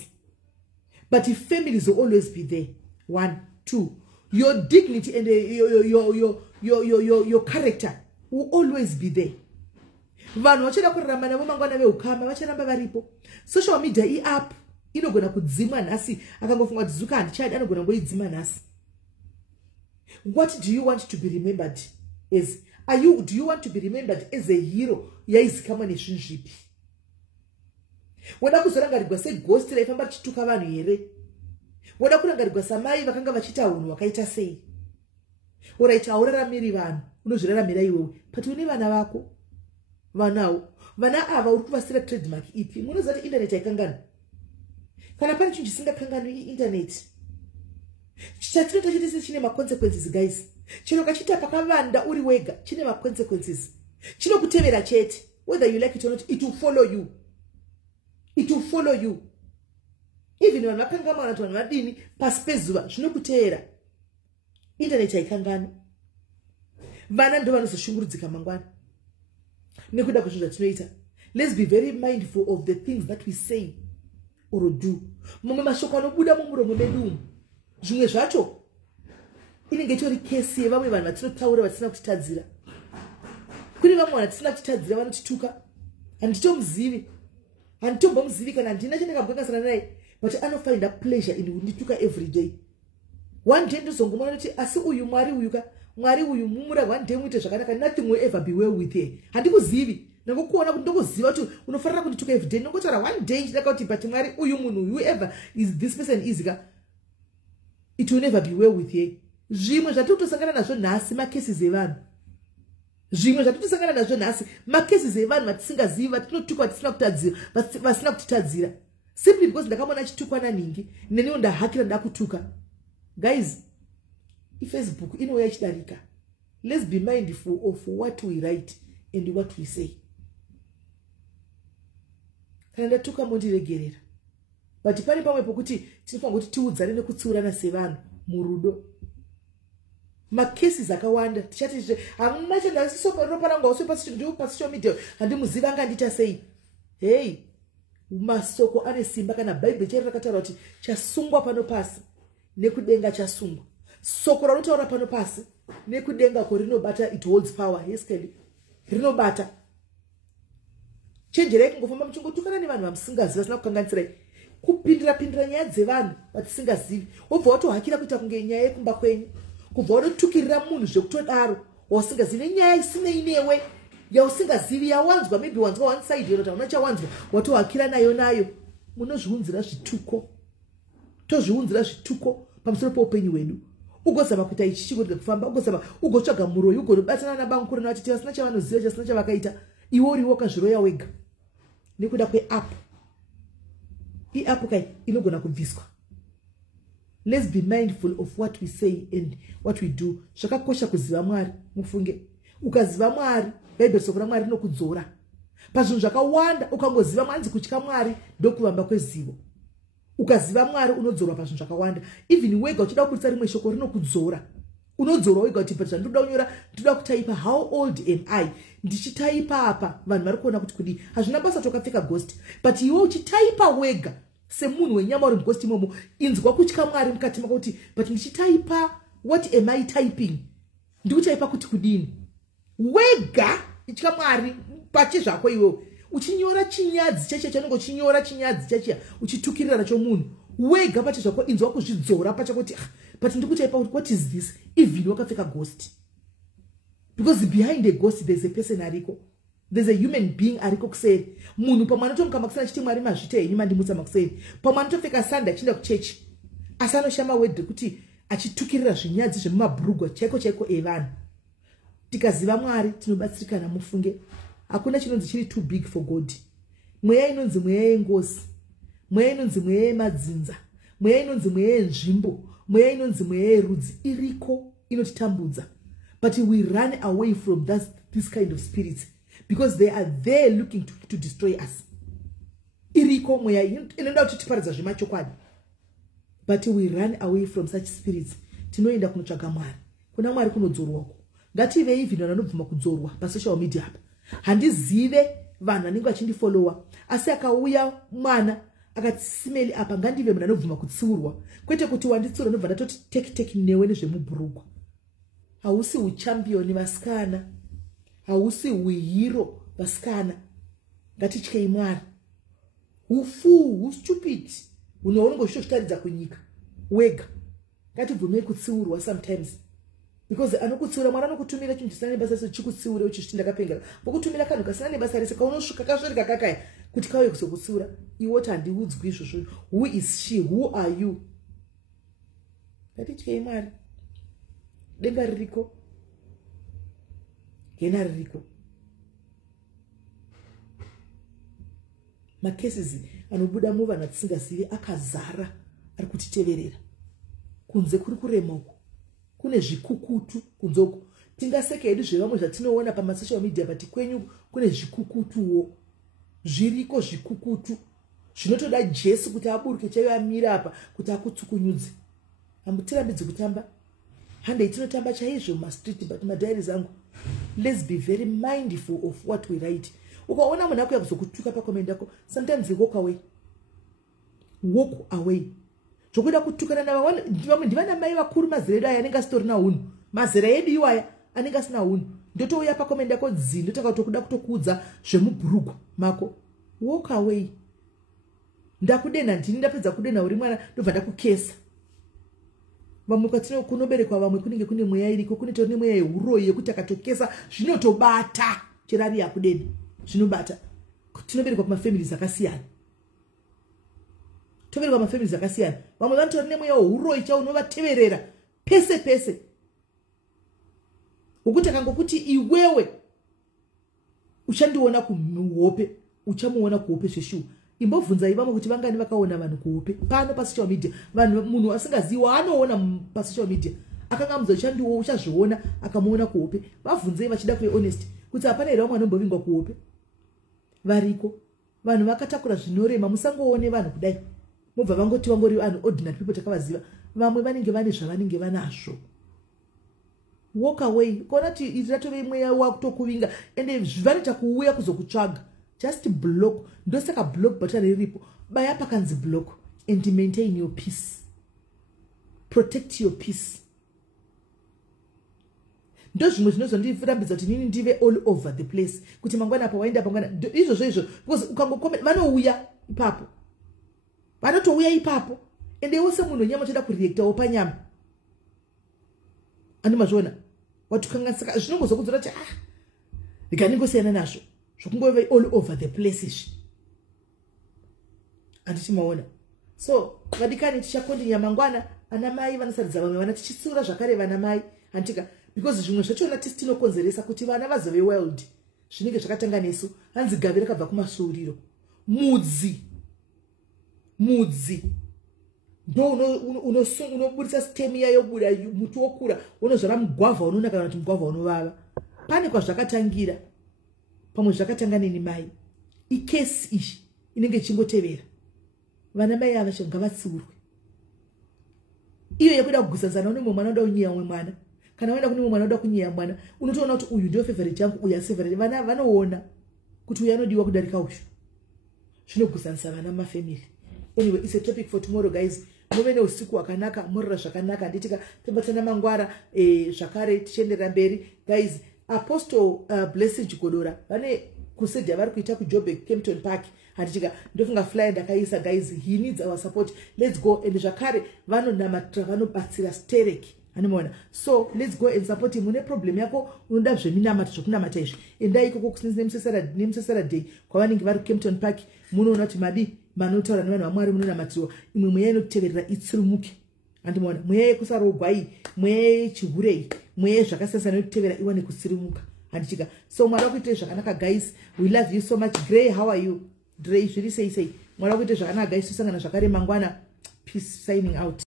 But if families will always be there. 1, 2. Your dignity and your character will always be there. Vanhu vachada kurarama navo mangwana veukama vacharamba varipo. Social media up inogona kudzima nhasi akangofunga kuti zuka handichadi anogona ngoidzima nhasi. What do you want to be remembered as? Do you want to be remembered as a hero yaizikamwa nezvinhu zvipi? Wada kuzorangarirwa seghost raifamba richituka vanhu here? Wada kurangarirwa samai vakanga vachiita hunhu wakaita sei? Alright, hauraramiri vanhu, unozviraramira iwewe. But une vana vako, vanawo. Vana ava uri kuvasira trademark ipi? Munoziva kuti internet haikangana. Kana pane chinhu chisingakanganwi internet. Chatinoita chitese chine ma-consequences, guys. Chino kachita pakavanda uri wega chine ma-consequences. Chinokutevera chete. Whether you like it or not, it will follow you. It will follow you. Even when vakanga mwana vanhu vadini pasi pezuva zvinokutevera. Internet haikangani. Vana ndo vanozoshungurudzika mangwana. Nekuda kwezvinhu zvatinoita. Let's be very mindful of the things that we say or do. Mumwe mashoko anobuda mumuromo medu umu. Zvimwe zvacho inenge itori kesi yevamwe vanhu vatinotaura vatisina kutitadzira. Kune vamwe vanhu vatisina kutitadzira vanotituka. Handitomuzivi. Handitombomuzivi kana handina chandakambongasana naye. But anofind a pleasure in kundituka every day. One day ndozongomona kuti asi uyu Mwari uyu mumura one day muite zvakanaka, nothing will ever be well with her. Handikuzivi. Nangokuona kuti ndokuziva kuti unofanira kundituka every day. Nongotaura one day ndidaka kuti but Mwari uyu munhu whoever is this person is ka, it will never be well with her. Zvimwe zvatotosangana nazvo nhasi macases evanhu. Zvimwe zvatotosangana nazvo nhasi macases evanhu vatisingazivi vatinotuka vasina kutitadzira. Simply because ndakamona achitukwa naningi neniwo ndahakira ndakutuka. Guys, Facebook inouya ichidarika. Let's be mindful of what we write and what we say. Kana ndatuka mondiregerera. But pane pamwe pokuti tinofanira kuti tiudzane nekutsiurana sevanhu murudo. Macases akawanda tichati hamuna chandasisoparopa rangu auswe pasocial media handimuziva angandita sei. Hey, masoko ane simba. Kana Bible cheri rakataura kuti chasungwa pano pasi nekudenga chasungwa. Soko ranotaura pano pasi nekudenga ko rinobata, it holds power. Yes, Kelly. Rinobata. Chenjerei kungofamba muchingotukana nevanhu vamusingazivi vasina kukanganisira. Kupindira nyaya dzevanhu vatisingazivi. Wobva watohakira kuita kunge nyaya yekumba kwenyu. Kubva watotukirira munhu zvekutodaro wausingazivi nenyaya isinei newe yausingazivi yawanzwa, maybe wanzwa one side yero tauna chawanzwa watohakira nayo. Munozviunzira zvituko. Tozviunzira zvituko pamusoro poupenyu hwedu. ugozama kuita ichi chigorega kufamba ugozama ugotsvaga muroyi ugobatana nabamukuru navachiti vasina chavanoziva chasina chavakaita iwe uri wakazviroya wega nekuda kweapp. Iapp kai inogona kubviswa. Let's be mindful of what we say and what we do. Zvakakosha kuziva Mwari. Mufunge ukaziva Mwari Bible sokura Mwari rinokudzora pazvinhu zvakawanda. Ukangoziva Mwari kutya Mwari ndokuvamba kwezivo. Ukaziva Mwari unodzorwa pazvinhu zvakawanda. Even wega uchida kuputsa rimwe shoko rinokudzora. Unodzorwa wega kuti pazva ndoda kunyora ndoda kutaipa how old am I. Ndichitaipa apa vanhu vari kuona kuti kudi hazvina basa tokapfeka ghost, but iwe uchitaipa wega semunhu wenyama uri mughost imomo inzwa kutya Mwari mukati mako kuti but ndichitaipa what am I typing, ndikutaipa kuti kudini wega itya Mwari pache zvako iwe uchinyora chinyadzi chacho chanongo chinyora chinyadzi chacho uchitukirira nacho munhu wega pache zvako inzwa kuzvidzora pacha kuti but ndikutaipa what is this even wakapfeka ghost. Because behind a ghost there's a person ariko. There's a human being ariko kuseri. Munhu pamwana tomuka kusana chiti Mwari mazvite ini mandimutsa makuseri. Pamwana topfeka sanda achinda kuchechi. Asano shama wedhe kuti achitukirira zvinyadzi zvemumabhurugwa chaiko evanhu. Tikaziva Mwari tinobatsirikana mufunge. Hakuna chinonzi chiri too big for God. Mweya inonzi mweya yengozi. Mweya inonzi mweya yemadzinza. Mweya inonzi mweya yenzvimbo. Mweya inonzi mweya yerudzi iriko inotitambudza. But we run away from this kind of spirits because they are there looking to destroy us. Iriko mweya inoda kuti tiparidza zvemachokwadi. But we run away from such spirits. Tinoenda kunotsvaga Mwari. Kuna Mwari kunodzorwako. Ngative even vanobvuma kudzorwa pasocial media apa. Handizive vanhu vanenge vachindifollowa. Asi akauya mwana akati SIS apa ngandive munhu anobvuma kutsiurwa. Kwete kuti wanditsiura nobva ndatoti teki newe nezvemubhurugwa. Hausi uchampioni vasikana. Hausi uhero vasikana. Ngatityei Mwari. Ufu, stupid. Unoongo zvitaridza kunyika. Wega. Ngatibvumei kutsiurwa sometimes. Because anokutsiura Mwari anokutumira chinhu chisina nebasa rese chikutsiura uchiti ndakapengera. Vokutumira kanhu kasina nebasa rese kaunosvika kasvereka kakaya kuti kauye kuzokutsiura. Iwe oti handiudzwi izvozvo. Who is she? Who are you? Ngatityei Mwari. Denga ririko. Gena ririko. Macases anobuda muvanhu vatisingazivi akazara ari kutiteverera. Kunze kuri kurema uko. Kune zvikukutu kunzoko. Tingaseke hedu zvevamwe zvatinoona pamasocial media but kwenyu kune zvikukutuwo. Zviriko zvikukutu. Zvinotoda Jesu kuti aburuke chaiyo amira apa kuti akutsukunyudze. Hamutirambidzwi kutamba. Hande itinotamba chaizvo mastreet but madiaries angu. Let's be very mindful of what we write. Ukaona munhu akuya kuzokutuka pakomenda yako, sometimes you walk away. Walk away. Zvokuda kutukana vamwe ndivana mai vakuru mazera edu aya anenge asitorina hunhu. Mazera edu iwaya anenge asina hunhu. Ndotouya pakomenda yako ndotaka kutokuda kutokuudza zvemubhurugwa mako. Walk away. Ndakudena ndini ndapedza kudena uri mwana ndobva ndakukesa. Vamwe kwatino kunoberekwa vamwe kunenge kune mweya iriko kune tori nemweya yehuroyi yekuti akatokesa zvinotobata cherari yakudeni zvinobata. Tinoberekwa kumafamilies akasiyana. Toberekwa kumafamilies akasiyana. Vamwe vanotori nemweya wehuroyi chaunovateverera pese pese. Ukuti akangokuti iwewe uchandiona kuhope uchamuona kuhope zveshuwa. Imbobvunzai vamwe kuti vangani vakaona vanhu kuhope pano pasocial media. Vanhu munhu asingaziwa anoona pasocial media. Akanga muzochandiwo uchazviona akamuona kuhope. Vabvunzei vachida kuve honest kuti hapana here vamwe vanombovingwa kuhope. Variko. Vanhu vakatakura zvinorema musangoone vanhu kudai. Mobva vangoti vangori vanhu ordinary people takavaziva. Vamwe vanenge vane zvavanenge vanazvo. Walk away. Kona kuti iratove mweya wakutokuvinga ende zvinoita kuuya kuzokutsvaga. Just block. Ndosaka block button iripo. Baya pakanzi block and maintain your peace. Protect your peace. Ndozvimwe zvinozondifurambidza kuti nini ndive all over the place. Kuti mangwana apa waenda pangwana izvozvo because ukangokoma vanouya ipapo. Vanotouya ipapo. Ende wose munhu nyama choda kureactawo panyama. Ani mazvona. Watukanganisika zvinongozokudzora kuti ndikaningosiyana nazvo. Zvokungove all over the places. Anditi maona. So, vadikani tichakondinya mangwana ana mai vanosaridza vamwe vana tichisiura zvakare vana mai antika because zvimwe zvachona tisi tinokonzeresa kuti vana vazove world zvinenge zvakatanga nesu hanzi gavi rakabva kumasuriro mudzi ndo unoburitsa stem iya yobuda muti wokura unozvara mugwavha unoona kana kuti mugwavha unovava pane kwazvakatangira pamwe zvakatanga neni mai ikesi iyi inenge ichingotevera vana mai ava ngavatsiurwe iyo yekuda kugusanzana unemwe mwana unoda kunyeya umwe mwana kana waenda kune mwana unoda kunyeya mwana unotoona kuti uyu ndio favorite yangu uyu favorite vana vanoona kuti uyu anodiwa kudarika uyu zvinogusanisa vana mumafamily. Anyway, it's a topic for tomorrow, guys. Muve neusiku wakanaka, murira zvakanaka, nditika tobatana mangwara zvakare tichiendera mberi. Guys, Apostle Blessing Chigodora vane kusedi vari kuita kuJoburg Kempton Park. Handitika ndofunga flyer ndakaisa, guys, he needs our support. Let's go and zvakare vanonamatra vanobatsira stereki. Animona. So let's go and support him. Mune problem yako unoda zveminamata zvokunamata izvi. Endai ikoko kusinzi nemusesara day kwavanenge vari Kempton Park. Munoona kuti madi manotaura nevanhu vamwari munonamatiwa. Imwe mweya inoteverera itsirumuke. Andimona. Mweya yekusarogwai, mweya yechihurei, mweya yezvakasiyana inotevera iwane kusirimuka. Handichika. So mwari wakuitira zvakanaka, guys. We love you so much. Gray, how are you? Dre zviri sei. Mwari wakuitira zvakanaka, guys. Tisangana zvakare mangwana. Peace, signing out.